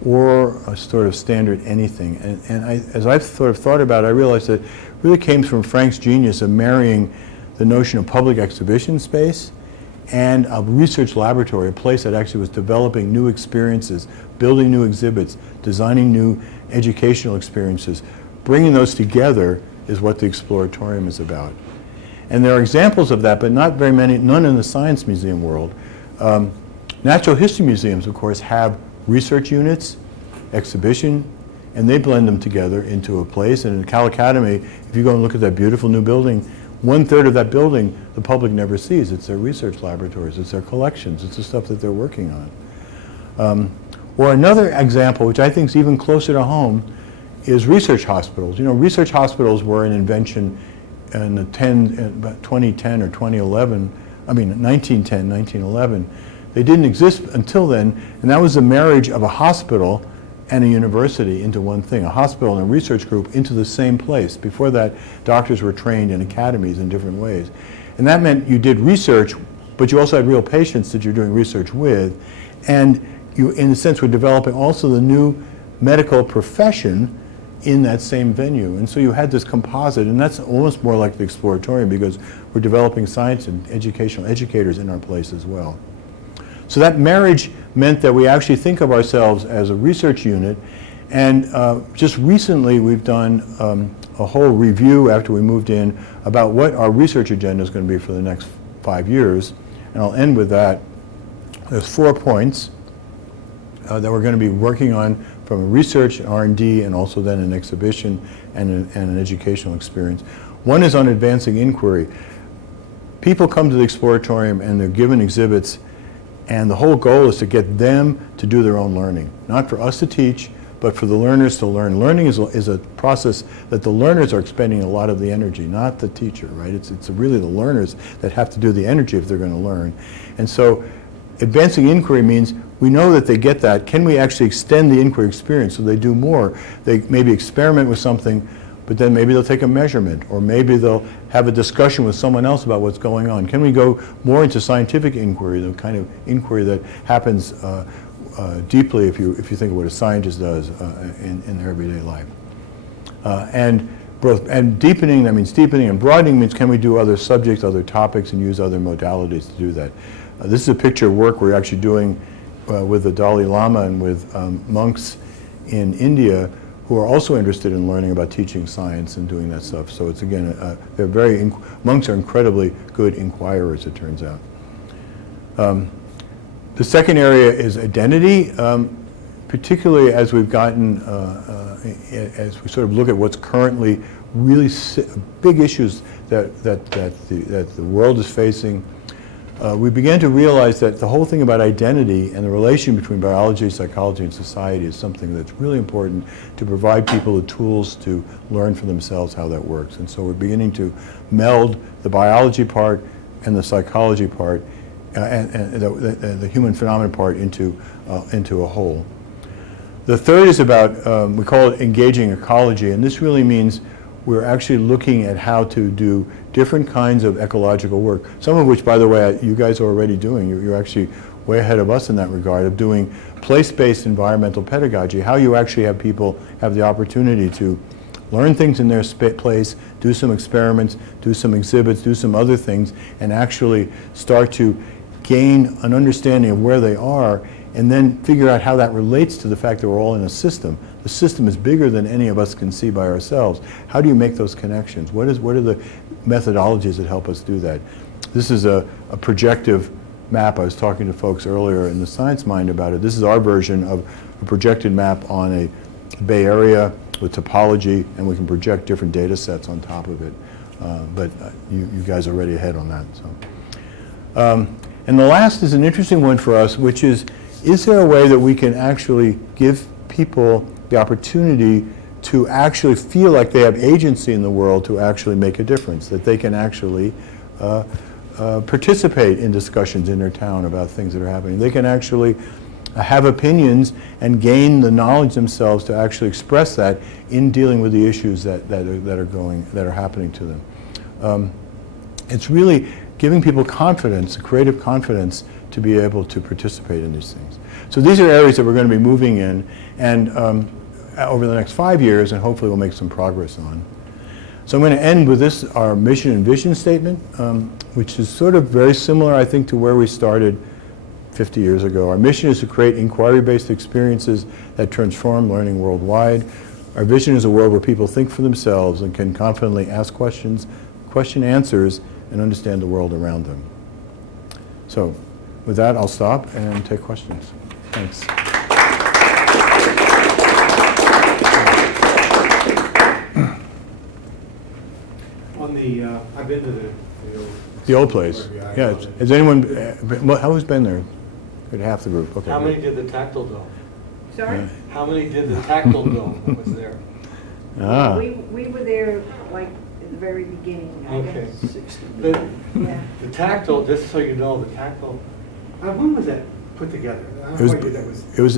or a sort of standard anything. And as I've sort of thought about it, I realized that it really came from Frank's genius of marrying the notion of public exhibition space and a research laboratory, a place that actually was developing new experiences, building new exhibits, designing new educational experiences. Bringing those together is what the Exploratorium is about. And there are examples of that, but not very many, none in the science museum world. Natural history museums, of course, have research units, exhibition, and they blend them together into a place. And in Cal Academy, if you go and look at that beautiful new building, 1/3 of that building the public never sees. It's their research laboratories, it's their collections, it's the stuff that they're working on. Or another example, which I think is even closer to home, is research hospitals. You know, research hospitals were an invention in about 2010 or 2011, 1910, 1911. They didn't exist until then, and that was the marriage of a hospital and a university into one thing, a hospital and a research group into the same place. Before that, doctors were trained in academies in different ways. And that meant you did research, but you also had real patients that you're doing research with. And you, in a sense, were developing also the new medical profession in that same venue. And so you had this composite, and that's almost more like the Exploratorium because we're developing science and educational educators in our place as well. So that marriage meant that we actually think of ourselves as a research unit, and just recently we've done a whole review after we moved in about what our research agenda is going to be for the next 5 years, and I'll end with that. There's 4 points that we're going to be working on from a research, R&D, and also then an exhibition and an educational experience. One is on advancing inquiry. People come to the Exploratorium and they're given exhibits, and the whole goal is to get them to do their own learning. Not for us to teach, but for the learners to learn. Learning is a process that the learners are expending a lot of the energy, not the teacher, right? It's really the learners that have to do the energy if they're going to learn. And so advancing inquiry means we know that they get that. Can we actually extend the inquiry experience so they do more? They maybe experiment with something, but then maybe they'll take a measurement, or maybe they'll have a discussion with someone else about what's going on. Can we go more into scientific inquiry, the kind of inquiry that happens deeply if you think of what a scientist does in their everyday life? And deepening, that means deepening, and broadening means can we do other subjects, other topics, and use other modalities to do that. This is a picture of work we're actually doing with the Dalai Lama and with monks in India who are also interested in learning about teaching science and doing that stuff. So it's, again, monks are incredibly good inquirers, it turns out. The second area is identity, particularly as we've gotten, as we sort of look at what's currently really big issues that the world is facing. we began to realize that the whole thing about identity and the relation between biology, psychology, and society is something that's really important to provide people the tools to learn for themselves how that works. And so we're beginning to meld the biology part and the psychology part and the human phenomenon part into a whole. The third is about, we call it engaging ecology, and this really means we're actually looking at how to do different kinds of ecological work, some of which, by the way, you guys are already doing. You're actually way ahead of us in that regard, of doing place-based environmental pedagogy, how you actually have people have the opportunity to learn things in their place, do some experiments, do some exhibits, do some other things, and actually start to gain an understanding of where they are, and then figure out how that relates to the fact that we're all in a system. The system is bigger than any of us can see by ourselves. How do you make those connections? What are the methodologies that help us do that? This is a projective map. I was talking to folks earlier in the Science Mind about it. This is our version of a projected map on a Bay Area with topology, and we can project different data sets on top of it. But you guys are already ahead on that. So, and the last is an interesting one for us, which is there a way that we can actually give people the opportunity to actually feel like they have agency in the world to actually make a difference, that they can actually participate in discussions in their town about things that are happening. They can actually have opinions and gain the knowledge themselves to actually express that in dealing with the issues that are happening to them. It's really giving people confidence, creative confidence, to be able to participate in these things. So these are areas that we're going to be moving in, and over the next 5 years, and hopefully we'll make some progress on. So I'm going to end with this, our mission and vision statement, which is sort of very similar, I think, to where we started 50 years ago. Our mission is to create inquiry-based experiences that transform learning worldwide. Our vision is a world where people think for themselves and can confidently ask questions, question answers, and understand the world around them. So with that, I'll stop and take questions. Thanks. I've been to the old place. Yeah. Has anyone, who's been there? Good, half the group. Okay. How many did the tactile dome? Sorry? How many did the tactile dome that was there? Ah. We were there like in the very beginning, I Okay. guess. Yeah. The tactile, just so you know, the tactile, when was that put together? I don't know what year that was.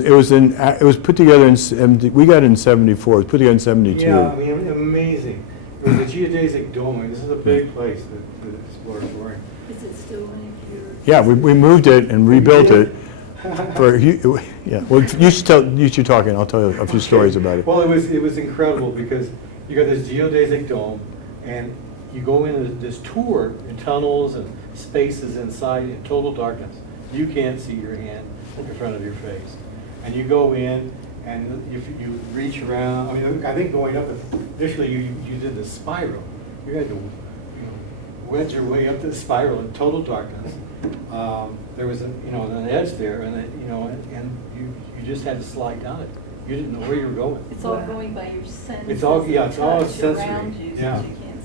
It was put together in 70, we got it in 74. It was put together in 72. Yeah, I mean, amazing. It was a geodesic dome. I mean, this is a big place, the Exploratorium. Is it still in here? Yeah, we moved it and rebuilt it. Yeah. Well, you should talk, and I'll tell you a few stories about it. Well, it was incredible because you got this geodesic dome, and you go into this tour in tunnels and spaces inside in total darkness. You can't see your hand in front of your face, and you go in, and if you reach around, I mean, I think going up, initially you did the spiral. You had to wedge your way up the spiral in total darkness. There was an edge there, and and you just had to slide down it. You didn't know where you were going. It's all going by your senses. It's all touch sensory. around you, Yeah. that you can't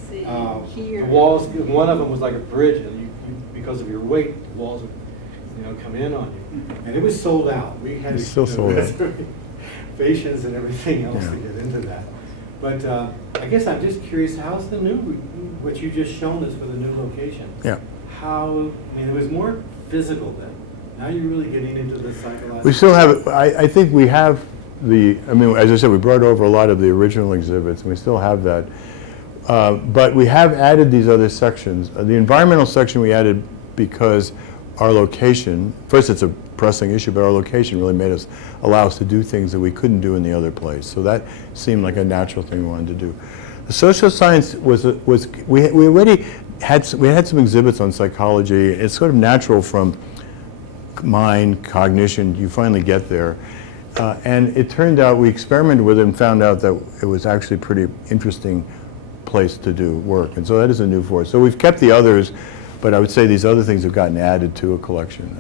see, hear. The walls. One of them was like a bridge, and you because of your weight, the walls would come in on you. And it was sold out. We had It's still sold out. reservations and everything else to get into that. But I guess I'm just curious, how's the new, what you just shown us for the new location? Yeah. How, I mean, it was more physical then. Now you're really getting into the psychological. We still have, I think we have as I said, we brought over a lot of the original exhibits, and we still have that. But we have added these other sections. The environmental section we added because our location, first it's a pressing issue, but our location really allow us to do things that we couldn't do in the other place. So that seemed like a natural thing we wanted to do. The social science we already had some exhibits on psychology. It's sort of natural from mind, cognition, you finally get there. And it turned out, we experimented with it and found out that it was actually a pretty interesting place to do work. And so that is a new for us. So we've kept the others, but I would say these other things have gotten added to a collection.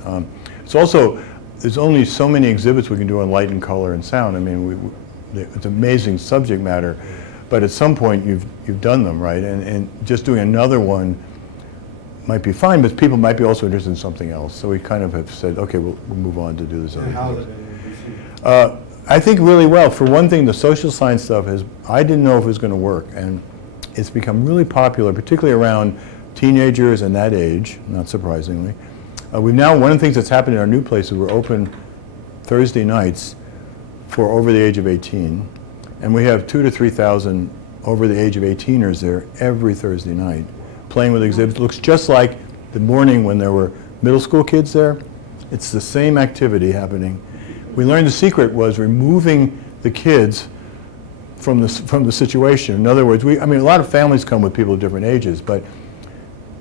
It's also, there's only so many exhibits we can do on light and color and sound. I mean, it's amazing subject matter, but at some point you've done them, right? And just doing another one might be fine, but people might be also interested in something else. So we kind of have said, okay, we'll move on to do this other And how's thing. it been in DC? I think really well. For one thing, the social science stuff I didn't know if it was going to work, and it's become really popular, particularly around teenagers and that age, not surprisingly. We've now, one of the things that's happened in our new place is we're open Thursday nights for over the age of 18, and we have 2,000 to 3,000 over the age of 18ers there every Thursday night, playing with exhibits. It looks just like the morning when there were middle school kids there. It's the same activity happening. We learned the secret was removing the kids from the situation. In other words, I mean, a lot of families come with people of different ages, but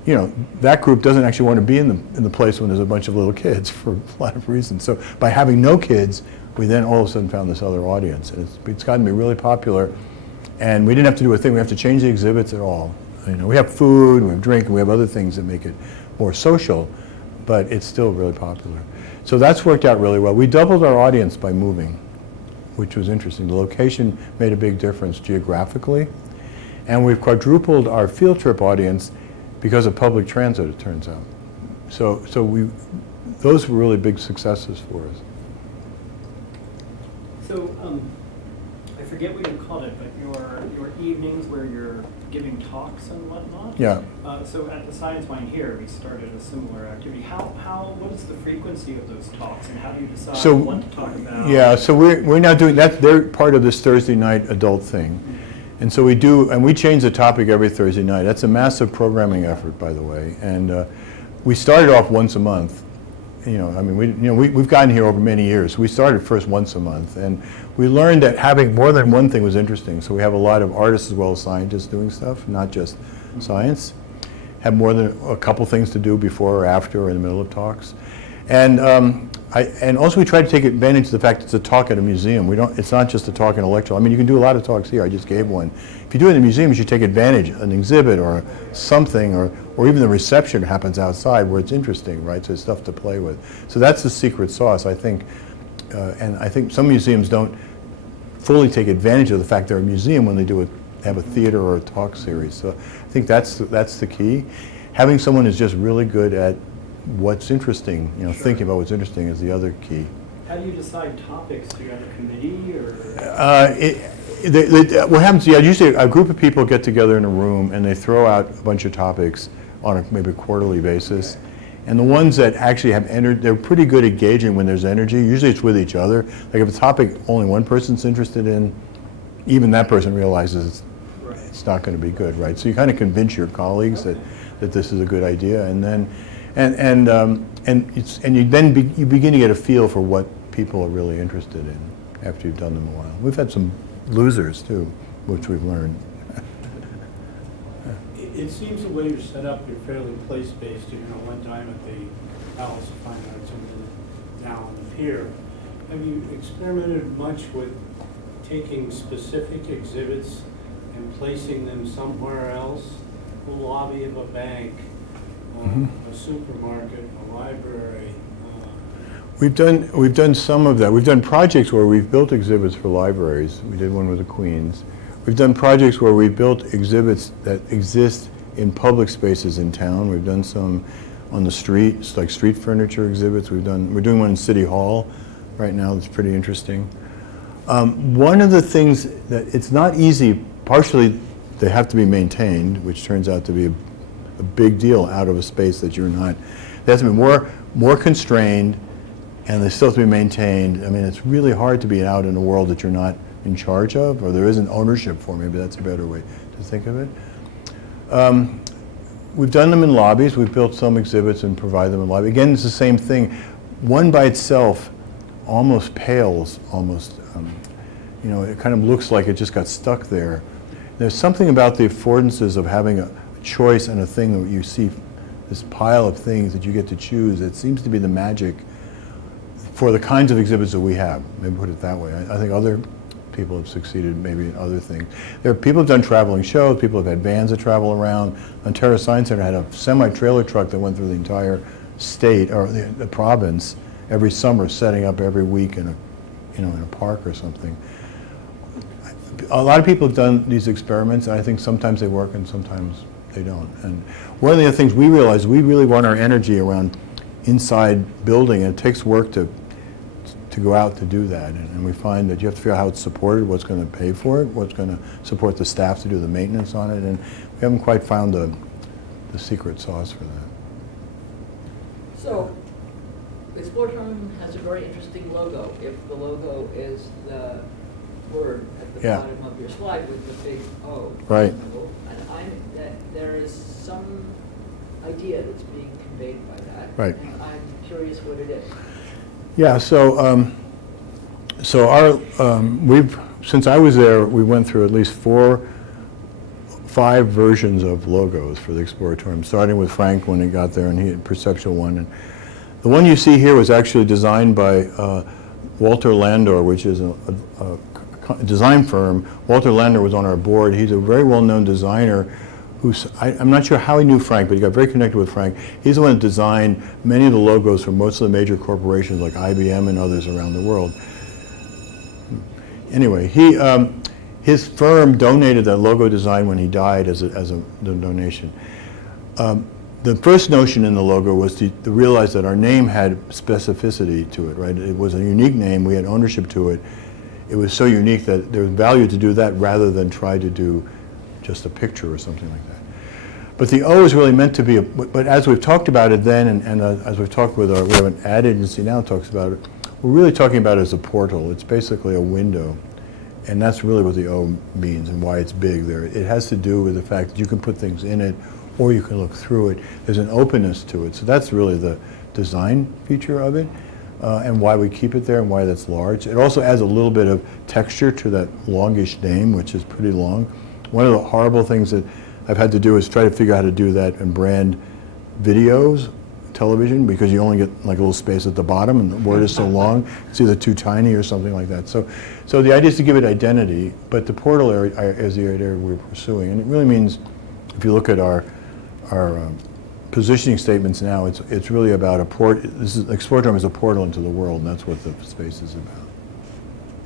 you know, that group doesn't actually want to be in the place when there's a bunch of little kids for a lot of reasons. So by having no kids, we then all of a sudden found this other audience. And it's gotten to be really popular. And we didn't have to do a thing. We have to change the exhibits at all. You know, we have food, we have drink, and we have other things that make it more social, but it's still really popular. So that's worked out really well. We doubled our audience by moving, which was interesting. The location made a big difference geographically. And we've quadrupled our field trip audience because of public transit, it turns out. So those were really big successes for us. So, I forget what you called it, but your evenings where you're giving talks and whatnot? Yeah. So at the Science Wine here, we started a similar activity. What is the frequency of those talks, and how do you decide So, what to talk about? Yeah, so we're now doing that. They're part of this Thursday night adult thing. And so we do, and we change the topic every Thursday night. That's a massive programming effort, by the way. And we started off once a month. You know, I mean, we've gotten here over many years. We started first once a month, and we learned that having more than one thing was interesting. So we have a lot of artists as well as scientists doing stuff, not just science. Have more than a couple things to do before or after or in the middle of talks. And and also we try to take advantage of the fact it's a talk at a museum. It's not just a talk in a lecture. I mean, you can do a lot of talks here. I just gave one. If you do it in a museum, you should take advantage of an exhibit or something, or even the reception happens outside where it's interesting, right? So there's stuff to play with. So that's the secret sauce, I think. And I think some museums don't fully take advantage of the fact they're a museum when they have a theater or a talk series. So I think that's the key. Having someone who's just really good at what's interesting, you know, Sure. thinking about what's interesting is the other key. How do you decide topics? Do you have a committee, or? What happens, usually a group of people get together in a room and they throw out a bunch of topics on a maybe quarterly basis. And the ones that actually have entered, they're pretty good at gauging when there's energy. Usually it's with each other. Like if a topic only one person's interested in, even that person realizes it's not going to be good, right? So you kind of convince your colleagues that this is a good idea, and then you begin to get a feel for what people are really interested in after you've done them a while. We've had some losers too, which we've learned. It seems the way you're set up, you're fairly place-based. You know, one time at the Palace of Fine Arts and now on the pier. Have you experimented much with taking specific exhibits and placing them somewhere else? The lobby of a bank, a supermarket, a library. We've done some of that. We've done projects where we've built exhibits for libraries. We did one with the Queens. We've done projects where we've built exhibits that exist in public spaces in town. We've done some on the street, like street furniture exhibits. We're doing one in City Hall right now that's pretty interesting. One of the things that it's not easy, partially they have to be maintained, which turns out to be a big deal out of a space that you're not. They have to be more constrained, and they still have to be maintained. I mean, it's really hard to be out in a world that you're not in charge of, or there isn't ownership for. Maybe that's a better way to think of it. We've done them in lobbies. We've built some exhibits and provide them in lobbies. Again, it's the same thing. One by itself almost pales, you know, it kind of looks like it just got stuck there. There's something about the affordances of having a choice and a thing that you see, this pile of things that you get to choose. It seems to be the magic for the kinds of exhibits that we have. Maybe put it that way. I think other people have succeeded maybe in other things. People have done traveling shows, people have had bands that travel around. Ontario Science Center had a semi-trailer truck that went through the entire state, or the province, every summer, setting up every week in a park or something. A lot of people have done these experiments, and I think sometimes they work and sometimes They don't. And one of the other things we realized, we really want our energy around inside building, and it takes work to go out to do that. And we find that you have to figure out how it's supported, what's going to pay for it, what's going to support the staff to do the maintenance on it, and we haven't quite found the secret sauce for that. So, Exploratorium has a very interesting logo. If the logo is the word at the Yeah. bottom of your slide with the big O. Right. And there is some idea that's being conveyed by that. Right. And I'm curious what it is. Yeah, so since I was there, we went through at least 5 versions of logos for the Exploratorium, starting with Frank when he got there, and he had Perceptual one. And the one you see here was actually designed by Walter Landor, which is a design firm. Walter Landor was on our board. He's a very well-known designer I'm not sure how he knew Frank, but he got very connected with Frank. He's the one that designed many of the logos for most of the major corporations like IBM and others around the world. Anyway, his firm donated that logo design when he died as a donation. The first notion in the logo was to realize that our name had specificity to it, right? It was a unique name. We had ownership to it. It was so unique that there was value to do that rather than try to do just a picture or something like that. But the O is really meant to be, but as we've talked about it then, and as we've talked with we have an ad agency now that talks about it, we're really talking about it as a portal. It's basically a window. And that's really what the O means and why it's big there. It has to do with the fact that you can put things in it or you can look through it. There's an openness to it. So that's really the design feature of it and why we keep it there and why that's large. It also adds a little bit of texture to that longish name, which is pretty long. One of the horrible things that I've had to do is try to figure out how to do that and brand videos, television, because you only get like a little space at the bottom and the word is so long, it's either too tiny or something like that. So the idea is to give it identity, but the portal area is the area we're pursuing. And it really means, if you look at our positioning statements now, it's really about Exploratorium is a portal into the world, and that's what the space is about.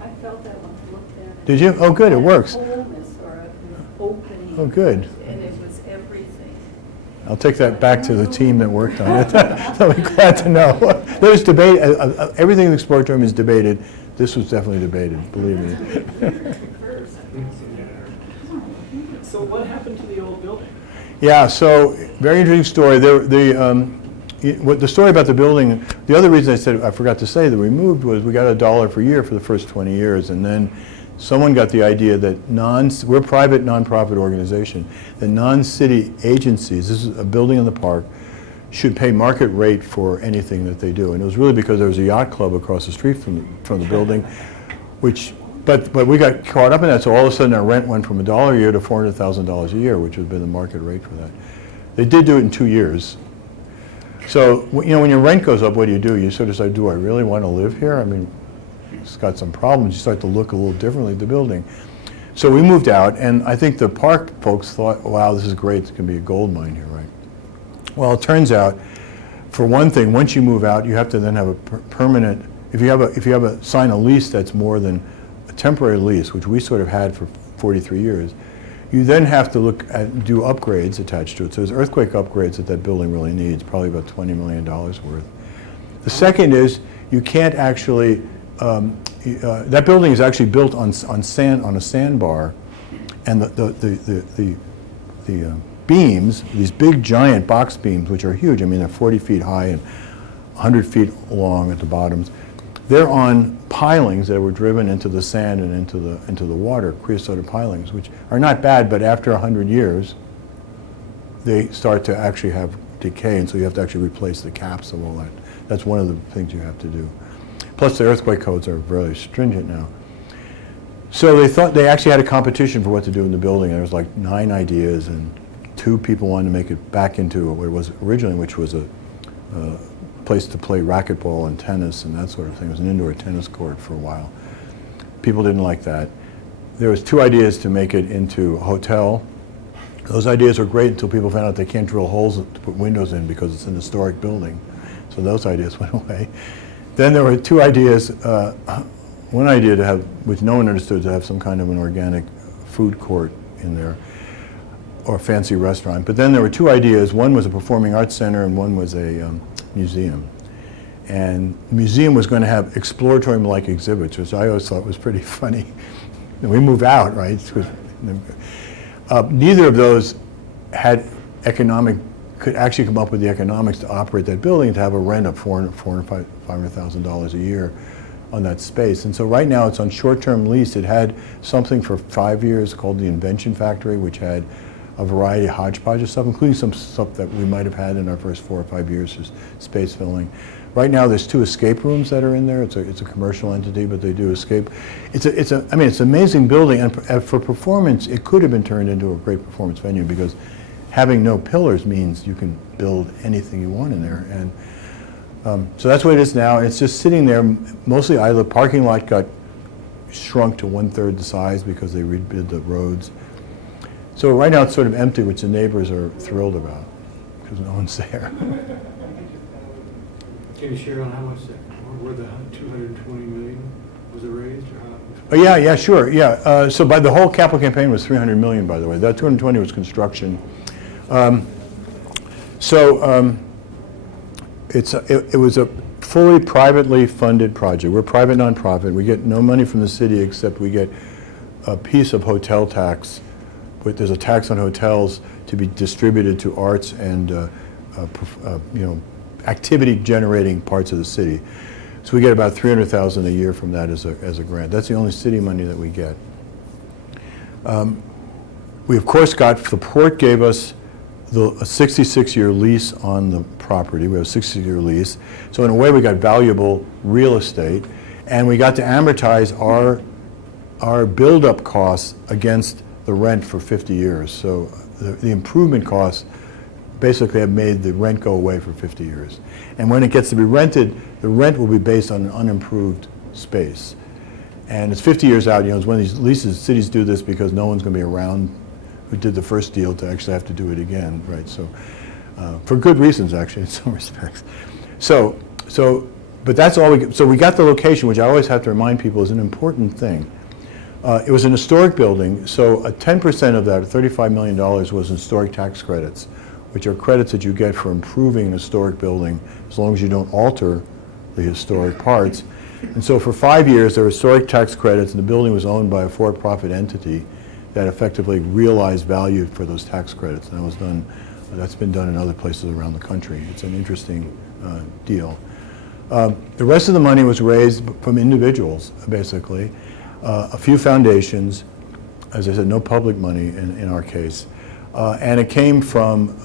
I felt that when I looked at it. Did you? Oh, good, it works. Wholeness or an opening. Oh, good. And it was everything. I'll take that back to the team that worked on it. I'll be glad to know. There's debate. Everything in the Exploratorium is debated. This was definitely debated, believe me. So what happened to the old building? Yeah, so very interesting story. The story about the building, the other reason I forgot to say that we moved was we got $1 per year for the first 20 years, and then someone got the idea that we're a private nonprofit organization, that non-city agencies, this is a building in the park, should pay market rate for anything that they do. And it was really because there was a yacht club across the street from the building, but we got caught up in that, so all of a sudden our rent went from $1 a year to $400,000 a year, which would have been the market rate for that. They did do it in 2 years. So, when your rent goes up, what do? You sort of say, do I really want to live here? I mean, it's got some problems. You start to look a little differently at the building. So we moved out, and I think the park folks thought, wow, this is great. It's going to be a gold mine here, right? Well, it turns out, for one thing, once you move out, you have to then have a permanent, if you have sign a lease that's more than a temporary lease, which we sort of had for 43 years, you then have to do upgrades attached to it. So there's earthquake upgrades that building really needs, probably about $20 million worth. The second is you can't actually, that building is actually built on a sandbar, and the beams, these big giant box beams, which are huge, I mean they're 40 feet high and 100 feet long at the bottoms, they're on pilings that were driven into the sand and into the water, creosote pilings, which are not bad, but after 100 years, they start to actually have decay, and so you have to actually replace the caps of all that. That's one of the things you have to do. Plus, the earthquake codes are very stringent now. So they actually had a competition for what to do in the building. There was like 9 ideas, and 2 people wanted to make it back into what it was originally, which was a place to play racquetball and tennis and that sort of thing. It was an indoor tennis court for a while. People didn't like that. There was 2 ideas to make it into a hotel. Those ideas were great until people found out they can't drill holes to put windows in because it's an historic building. So those ideas went away. Then there were 2 ideas. One idea to have, which no one understood, to have some kind of an organic food court in there. or a fancy restaurant. But then there were two ideas. One was a performing arts center and one was a museum. And the museum was going to have exploratorium-like exhibits, which I always thought was pretty funny. And we move out, right? Neither of those had could actually come up with the economics to operate that building and to have a rent of $500,000 a year on that space. And so right now it's on short-term lease. It had something for 5 years called the Invention Factory, which had a variety of hodgepodge of stuff, including some stuff that we might have had in our first 4 or 5 years, just space filling. Right now, there's 2 escape rooms that are in there. It's a commercial entity, but they do escape. I mean, it's an amazing building, and for performance, it could have been turned into a great performance venue because having no pillars means you can build anything you want in there. And so that's what it is now. It's just sitting there, mostly idle. The parking lot got shrunk to 1/3 the size because they redid the roads. So right now, it's sort of empty, which the neighbors are thrilled about because no one's there. Can you share on how much where the 220 million was it raised? Or how? Oh, yeah, sure, yeah. So by the whole capital campaign was 300 million, by the way. That 220 was construction. It was a fully privately funded project. We're a private nonprofit. We get no money from the city except we get a piece of hotel tax. But there's a tax on hotels to be distributed to arts and activity-generating parts of the city. So we get about $300,000 a year from that as a grant. That's the only city money that we get. We of course the port gave us a 66-year lease on the property. We have a 60-year lease. So in a way we got valuable real estate, and we got to amortize our build-up costs against the rent for 50 years. So the improvement costs basically have made the rent go away for 50 years. And when it gets to be rented, the rent will be based on an unimproved space. And it's 50 years out. It's one of these leases, cities do this because no one's going to be around who did the first deal to actually have to do it again, right? So, for good reasons, actually, in some respects. But that's all so we got the location, which I always have to remind people is an important thing. It was an historic building, so 10% of that, $35 million, was historic tax credits, which are credits that you get for improving an historic building as long as you don't alter the historic parts. And so for 5 years, there were historic tax credits, and the building was owned by a for-profit entity that effectively realized value for those tax credits. And that's been done in other places around the country. It's an interesting deal. The rest of the money was raised from individuals, basically. A few foundations, as I said, no public money in our case. And it came from,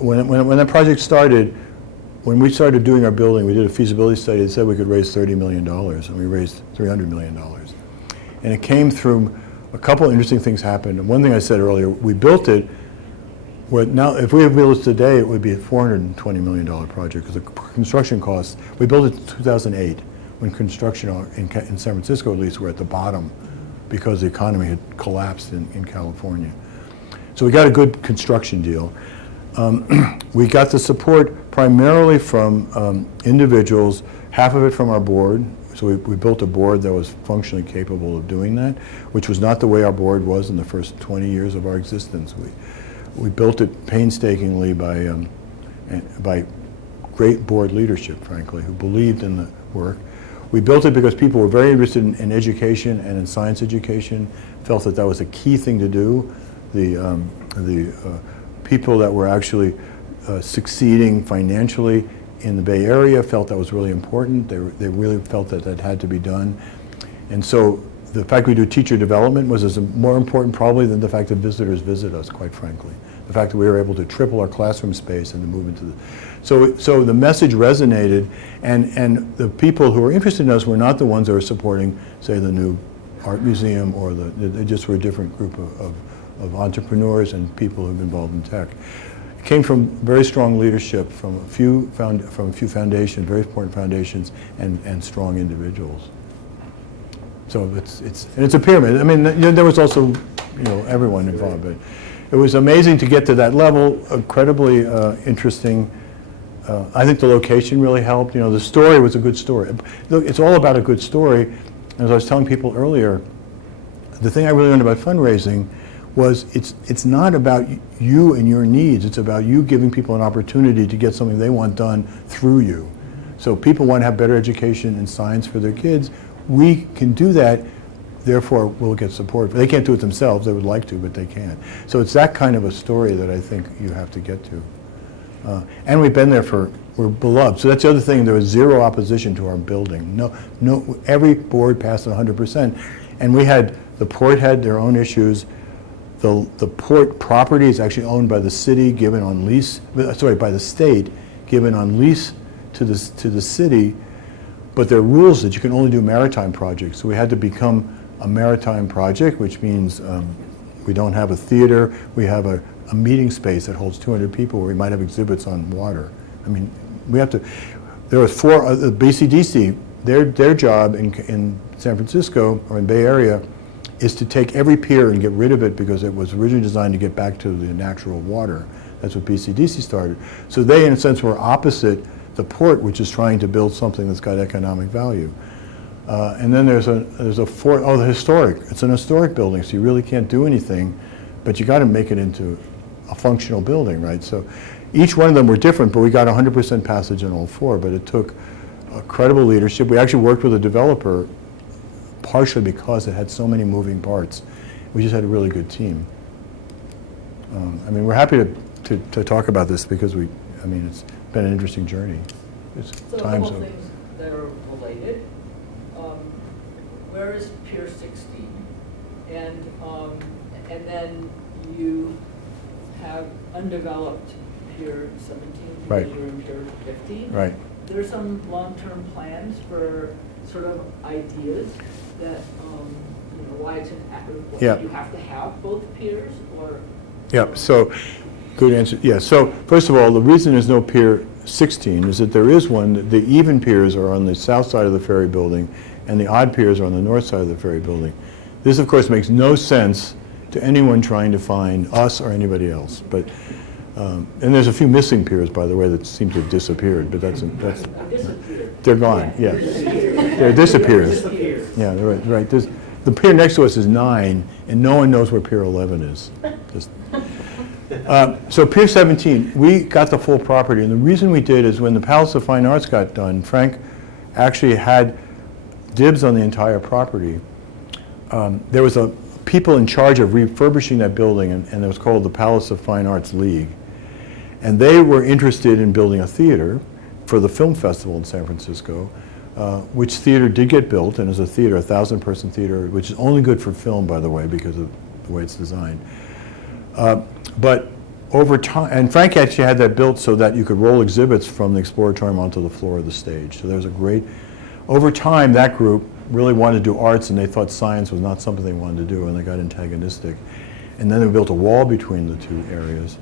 when that project started, when we started doing our building, we did a feasibility study that said we could raise $30 million, and we raised $300 million. And it came through a couple of interesting things happened. And one thing I said earlier, we built it, now if we had built it today, it would be a $420 million project, because the construction costs, we built it in 2008, when construction in San Francisco at least were at the bottom because the economy had collapsed in California. So we got a good construction deal. We got the support primarily from individuals, half of it from our board. So we built a board that was functionally capable of doing that, which was not the way our board was in the first 20 years of our existence. We built it painstakingly by great board leadership, frankly, who believed in the work. We built it because people were very interested in education and in science education, felt that that was a key thing to do. The people that were actually succeeding financially in the Bay Area felt that was really important. They really felt that that had to be done. And so the fact we do teacher development was as more important probably than the fact that visitors visit us, quite frankly. The fact that we were able to triple our classroom space and to move into the... So the message resonated, and the people who were interested in us were not the ones that were supporting, say, the new art museum, or they just were a different group of entrepreneurs and people who've been involved in tech. It came from very strong leadership from a few foundations, very important foundations, and strong individuals. So it's a pyramid. I mean, there was also, everyone involved, but it was amazing to get to that level. Incredibly interesting. I think the location really helped. The story was a good story. Look, it's all about a good story. As I was telling people earlier, the thing I really learned about fundraising was it's not about you and your needs, it's about you giving people an opportunity to get something they want done through you. So people want to have better education in science for their kids. We can do that, therefore we'll get support. They can't do it themselves, they would like to, but they can't. So it's that kind of a story that I think you have to get to. And we've been there we're beloved. So that's the other thing, there was zero opposition to our building. No, every board passed 100%. And the port had their own issues. The port property is actually owned by the city, given on lease, by the state, given on lease to the city, but there are rules that you can only do maritime projects. So we had to become a maritime project, which means we don't have a theater, we have a meeting space that holds 200 people where we might have exhibits on water. I mean, there were four, the BCDC, their job in San Francisco, or in Bay Area, is to take every pier and get rid of it because it was originally designed to get back to the natural water. That's what BCDC started. So they, in a sense, were opposite the port, which is trying to build something that's got economic value. And then there's the historic. It's an historic building, so you really can't do anything, but you got to make it into a functional building, right? So each one of them were different, but we got 100% passage in all four, but it took credible leadership. We actually worked with a developer partially because it had so many moving parts. We just had a really good team. I mean, we're happy to talk about this because it's been an interesting journey. So a couple things that are related. Where is Pier 16? And then you have undeveloped Pier 17 because Right. you're in Pier 15. Right. There's some long-term plans for sort of ideas that, why it's Yeah. you have to have both piers, or? Yeah, so, good answer. Yeah, so first of all, the reason there's no Pier 16 is that there is one. The even piers are on the south side of the ferry building, and the odd piers are on the north side of the ferry building. This, of course, makes no sense to anyone trying to find us or anybody else. But and there's a few missing piers, by the way, that seem to have disappeared. But that's Disappeared. they're gone. Yeah, they're disappeared. Yeah, they're right. The pier next to us is 9, and no one knows where Pier 11 is. So Pier 17, we got the full property, and the reason we did is when the Palace of Fine Arts got done, Frank actually had dibs on the entire property. There was people in charge of refurbishing that building, and it was called the Palace of Fine Arts League. And they were interested in building a theater for the film festival in San Francisco, which theater did get built, and is a theater, a 1,000-person theater, which is only good for film, by the way, because of the way it's designed. But over time, and Frank actually had that built so that you could roll exhibits from the Exploratorium onto the floor of the stage. So there was over time, that group really wanted to do arts, and they thought science was not something they wanted to do, and they got antagonistic. And then they built a wall between the two areas.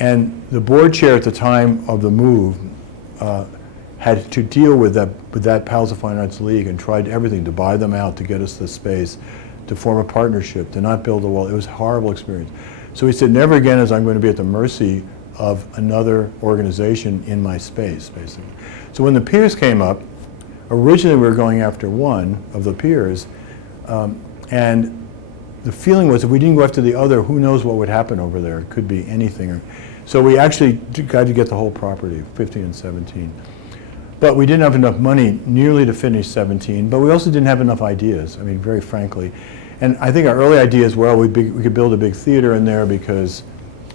And the board chair at the time of the move had to deal with that Palace of Fine Arts League and tried everything to buy them out, to get us the space, to form a partnership, to not build a wall. It was a horrible experience. So he said, never again is I'm going to be at the mercy of another organization in my space, basically. So when the piers came up, originally we were going after one of the piers, and the feeling was if we didn't go after the other, who knows what would happen over there. It could be anything. So we actually got to get the whole property, 15 and 17. But we didn't have enough money nearly to finish 17, but we also didn't have enough ideas, I mean, very frankly. And I think our early ideas, well, we could build a big theater in there because,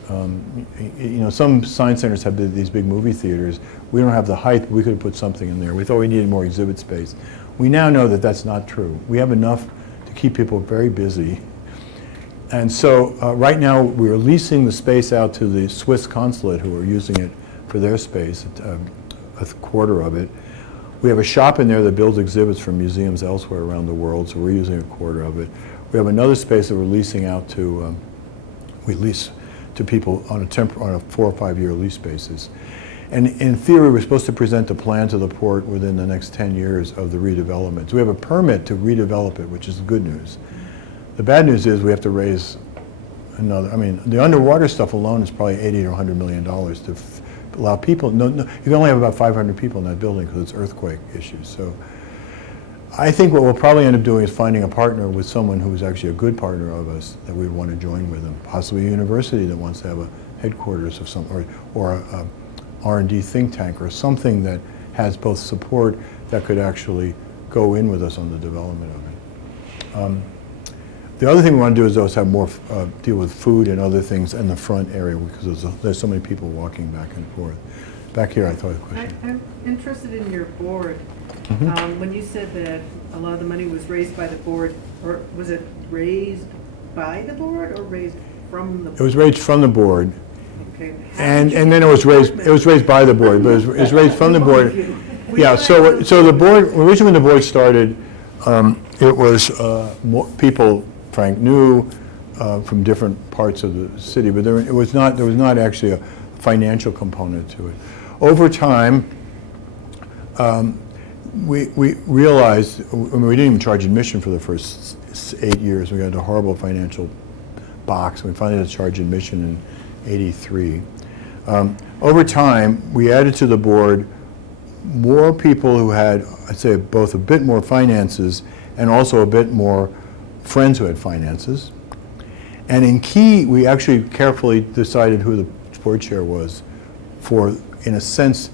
some science centers have these big movie theaters. We don't have the height, but we could have put something in there. We thought we needed more exhibit space. We now know that that's not true. We have enough to keep people very busy. And so right now we're leasing the space out to the Swiss consulate, who are using it for their space, a quarter of it. We have a shop in there that builds exhibits for museums elsewhere around the world, so we're using a quarter of it. We have another space that we're leasing out to, we lease to people on a 4 or 5 year lease basis. And in theory, we're supposed to present a plan to the port within the next 10 years of the redevelopment. So we have a permit to redevelop it, which is good news. The bad news is we have to raise the underwater stuff alone is probably $80 or $100 million to allow people, you can only have about 500 people in that building because it's earthquake issues. So I think what we'll probably end up doing is finding a partner with someone who's actually a good partner of us that we want to join with them, possibly a university that wants to have a headquarters of some, or a R&D think tank, or something that has both support that could actually go in with us on the development of it. The other thing we want to do is have more deal with food and other things in the front area, because there's so many people walking back and forth. Back here, I thought a question. I'm interested in your board. Mhm. When you said that a lot of the money was raised by the board, or was it raised by the board or raised from the board? It was raised from the board, Okay. and then it was raised by the board, but it was raised from the board. Yeah, so the board, originally when the board started, it was people Frank knew from different parts of the city, but there was not actually a financial component to it. Over time, we realized, we didn't even charge admission for the first 8 years. We got a horrible financial box. We finally had to charge admission in '83. Over time, we added to the board more people who had, I'd say, both a bit more finances and also a bit more friends who had finances. And in key, we actually carefully decided who the board chair was for, in a sense,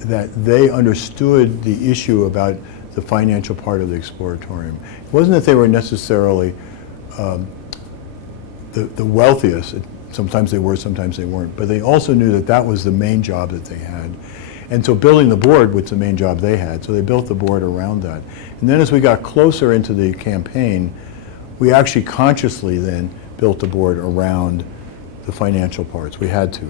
that they understood the issue about the financial part of the Exploratorium. It wasn't that they were necessarily the wealthiest. Sometimes they were, sometimes they weren't. But they also knew that that was the main job that they had. And so building the board was the main job they had. So they built the board around that. And then as we got closer into the campaign, we actually consciously then built the board around the financial parts. We had to,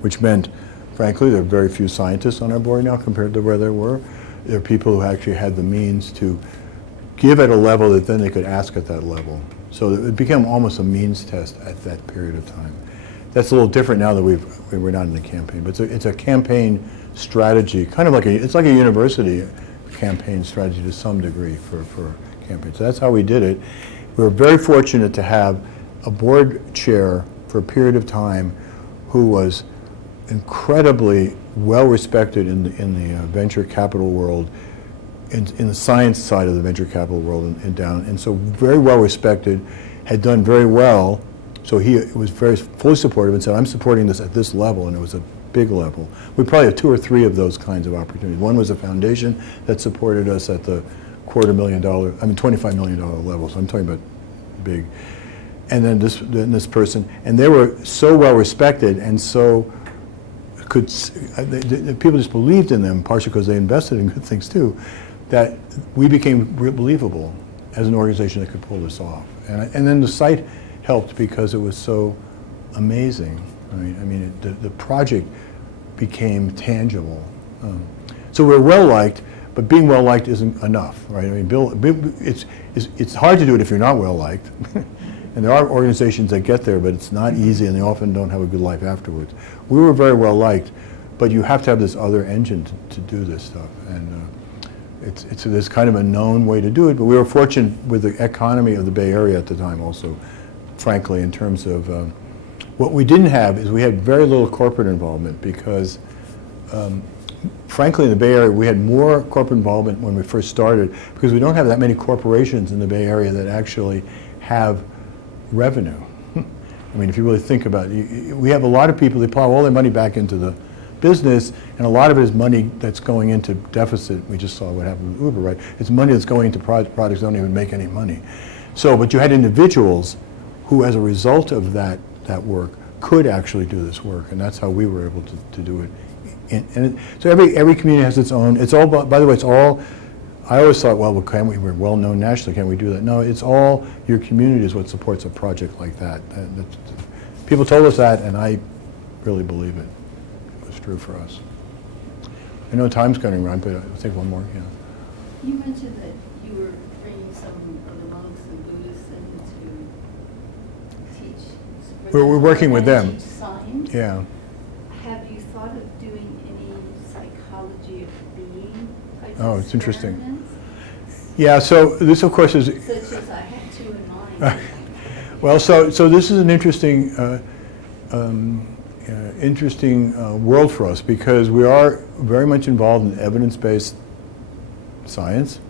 which meant, frankly, there are very few scientists on our board now compared to where there were. There are people who actually had the means to give at a level that then they could ask at that level. So it became almost a means test at that period of time. That's a little different now that we're not in the campaign, but it's a campaign strategy, kind of like it's like a university campaign strategy to some degree for campaigns. So that's how we did it. We were very fortunate to have a board chair for a period of time who was incredibly well respected in the venture capital world, in the science side of the venture capital world and so very well respected, had done very well. So he was very fully supportive and said, I'm supporting this at this level, and it was a big level. We probably had 2 or 3 of those kinds of opportunities. One was a foundation that supported us at the $25 million level, so I'm talking about big. And then this person, and they were so well respected and so people just believed in them, partially because they invested in good things too, that we became believable as an organization that could pull this off. And then the site helped because it was so amazing. The project became tangible. So we're well liked, but being well liked isn't enough, right? It's hard to do it if you're not well liked. And there are organizations that get there, but it's not easy, and they often don't have a good life afterwards. We were very well liked, but you have to have this other engine to do this stuff. And there's kind of a known way to do it, but we were fortunate with the economy of the Bay Area at the time also, frankly, in terms of what we didn't have is we had very little corporate involvement because, frankly, in the Bay Area, we had more corporate involvement when we first started because we don't have that many corporations in the Bay Area that actually have revenue. If you really think about it, we have a lot of people, they plow all their money back into the business, and a lot of it is money that's going into deficit. We just saw what happened with Uber, right? It's money that's going into products that don't even make any money. So, but you had individuals who, as a result of that work, could actually do this work, and that's how we were able to do it. So every community has its own. It's all, by the way, it's all. I always thought, well, we're well known nationally. Can we do that? No, it's all your community is what supports a project like that. People told us that, and I really believe it. It was true for us. I know time's going around, but I'll take one more. Yeah. You mentioned that you were bringing some of the monks and Buddhists in to teach. We're working with them. Teach science. Yeah. Have you thought of doing any psychology of being? Oh, it's interesting. experiments? Yeah. So this, of course, is. Such as I had 2 in mind. Well, so this is an interesting, world for us because we are very much involved in evidence-based science,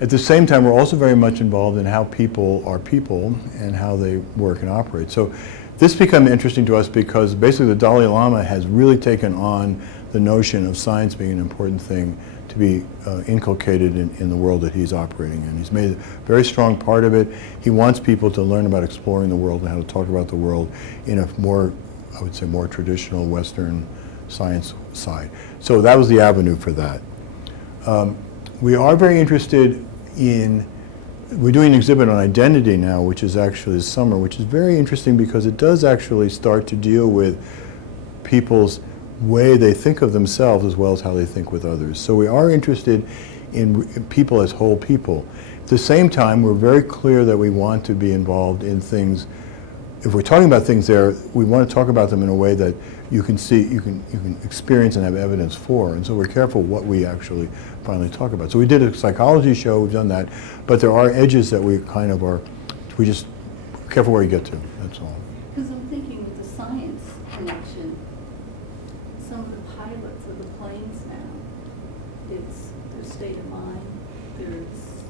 At the same time, we're also very much involved in how people are people and how they work and operate. So this became interesting to us because basically the Dalai Lama has really taken on the notion of science being an important thing to be inculcated in the world that he's operating in. He's made a very strong part of it. He wants people to learn about exploring the world and how to talk about the world in a more, I would say, more traditional Western science side. So that was the avenue for that. We are very interested in, we're doing an exhibit on identity now, which is actually this summer, which is very interesting because it does actually start to deal with people's way they think of themselves as well as how they think with others. So we are interested in people as whole people. At the same time, we're very clear that we want to be involved in things. If we're talking about things there, we want to talk about them in a way that you can see, you can experience and have evidence for. And so we're careful what we actually finally talk about. So we did a psychology show, we've done that, but there are edges that we kind of are, we just, careful where you get to, that's all. Because I'm thinking with the science connection, some of the pilots of the planes now, it's their state of mind, there's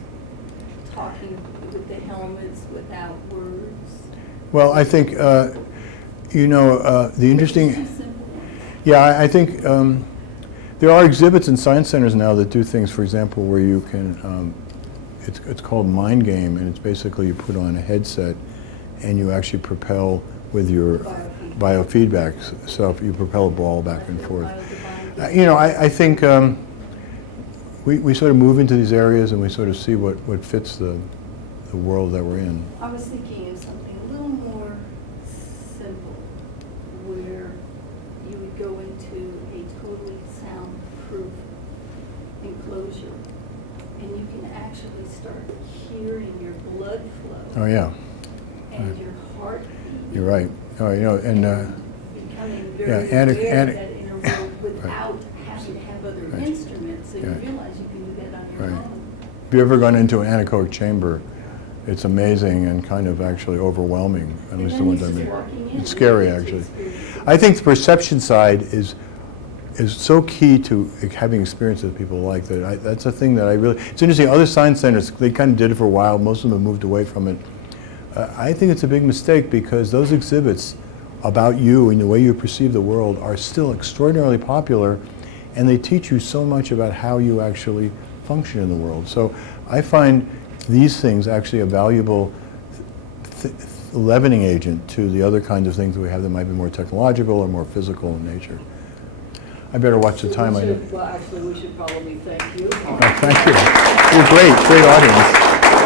talking with the helmets without words. Well, I think, the interesting, It's too simple. yeah, I think there are exhibits in science centers now that do things, for example, where you can, it's called Mind Game, and it's basically you put on a headset and you actually propel with your biofeedback. So if you propel a ball back and forth. I think we sort of move into these areas and we sort of see what fits the world that we're in. I was thinking of something a little more simple, where you would go into a totally soundproof enclosure, and you can actually start hearing your blood flow. Oh, yeah, And your heartbeat. you're right. Oh, and Becoming yeah, very and- aware and- of that inner world without having to have other Right. instruments, and Yeah. you realize you can do that on your Right. own. Have you ever gone into an anechoic chamber? It's amazing and kind of actually overwhelming, at least the ones I've been. It's scary, actually. I think the perception side is so key to having experience that people like that. That's a thing that I really, it's interesting, other science centers, they kind of did it for a while, most of them have moved away from it. I think it's a big mistake because those exhibits about you and the way you perceive the world are still extraordinarily popular, and they teach you so much about how you actually function in the world. So I find these things actually a valuable leavening agent to the other kinds of things that we have that might be more technological or more physical in nature. I better watch the time. Well, actually, we should probably thank you. Thank you. You're great audience.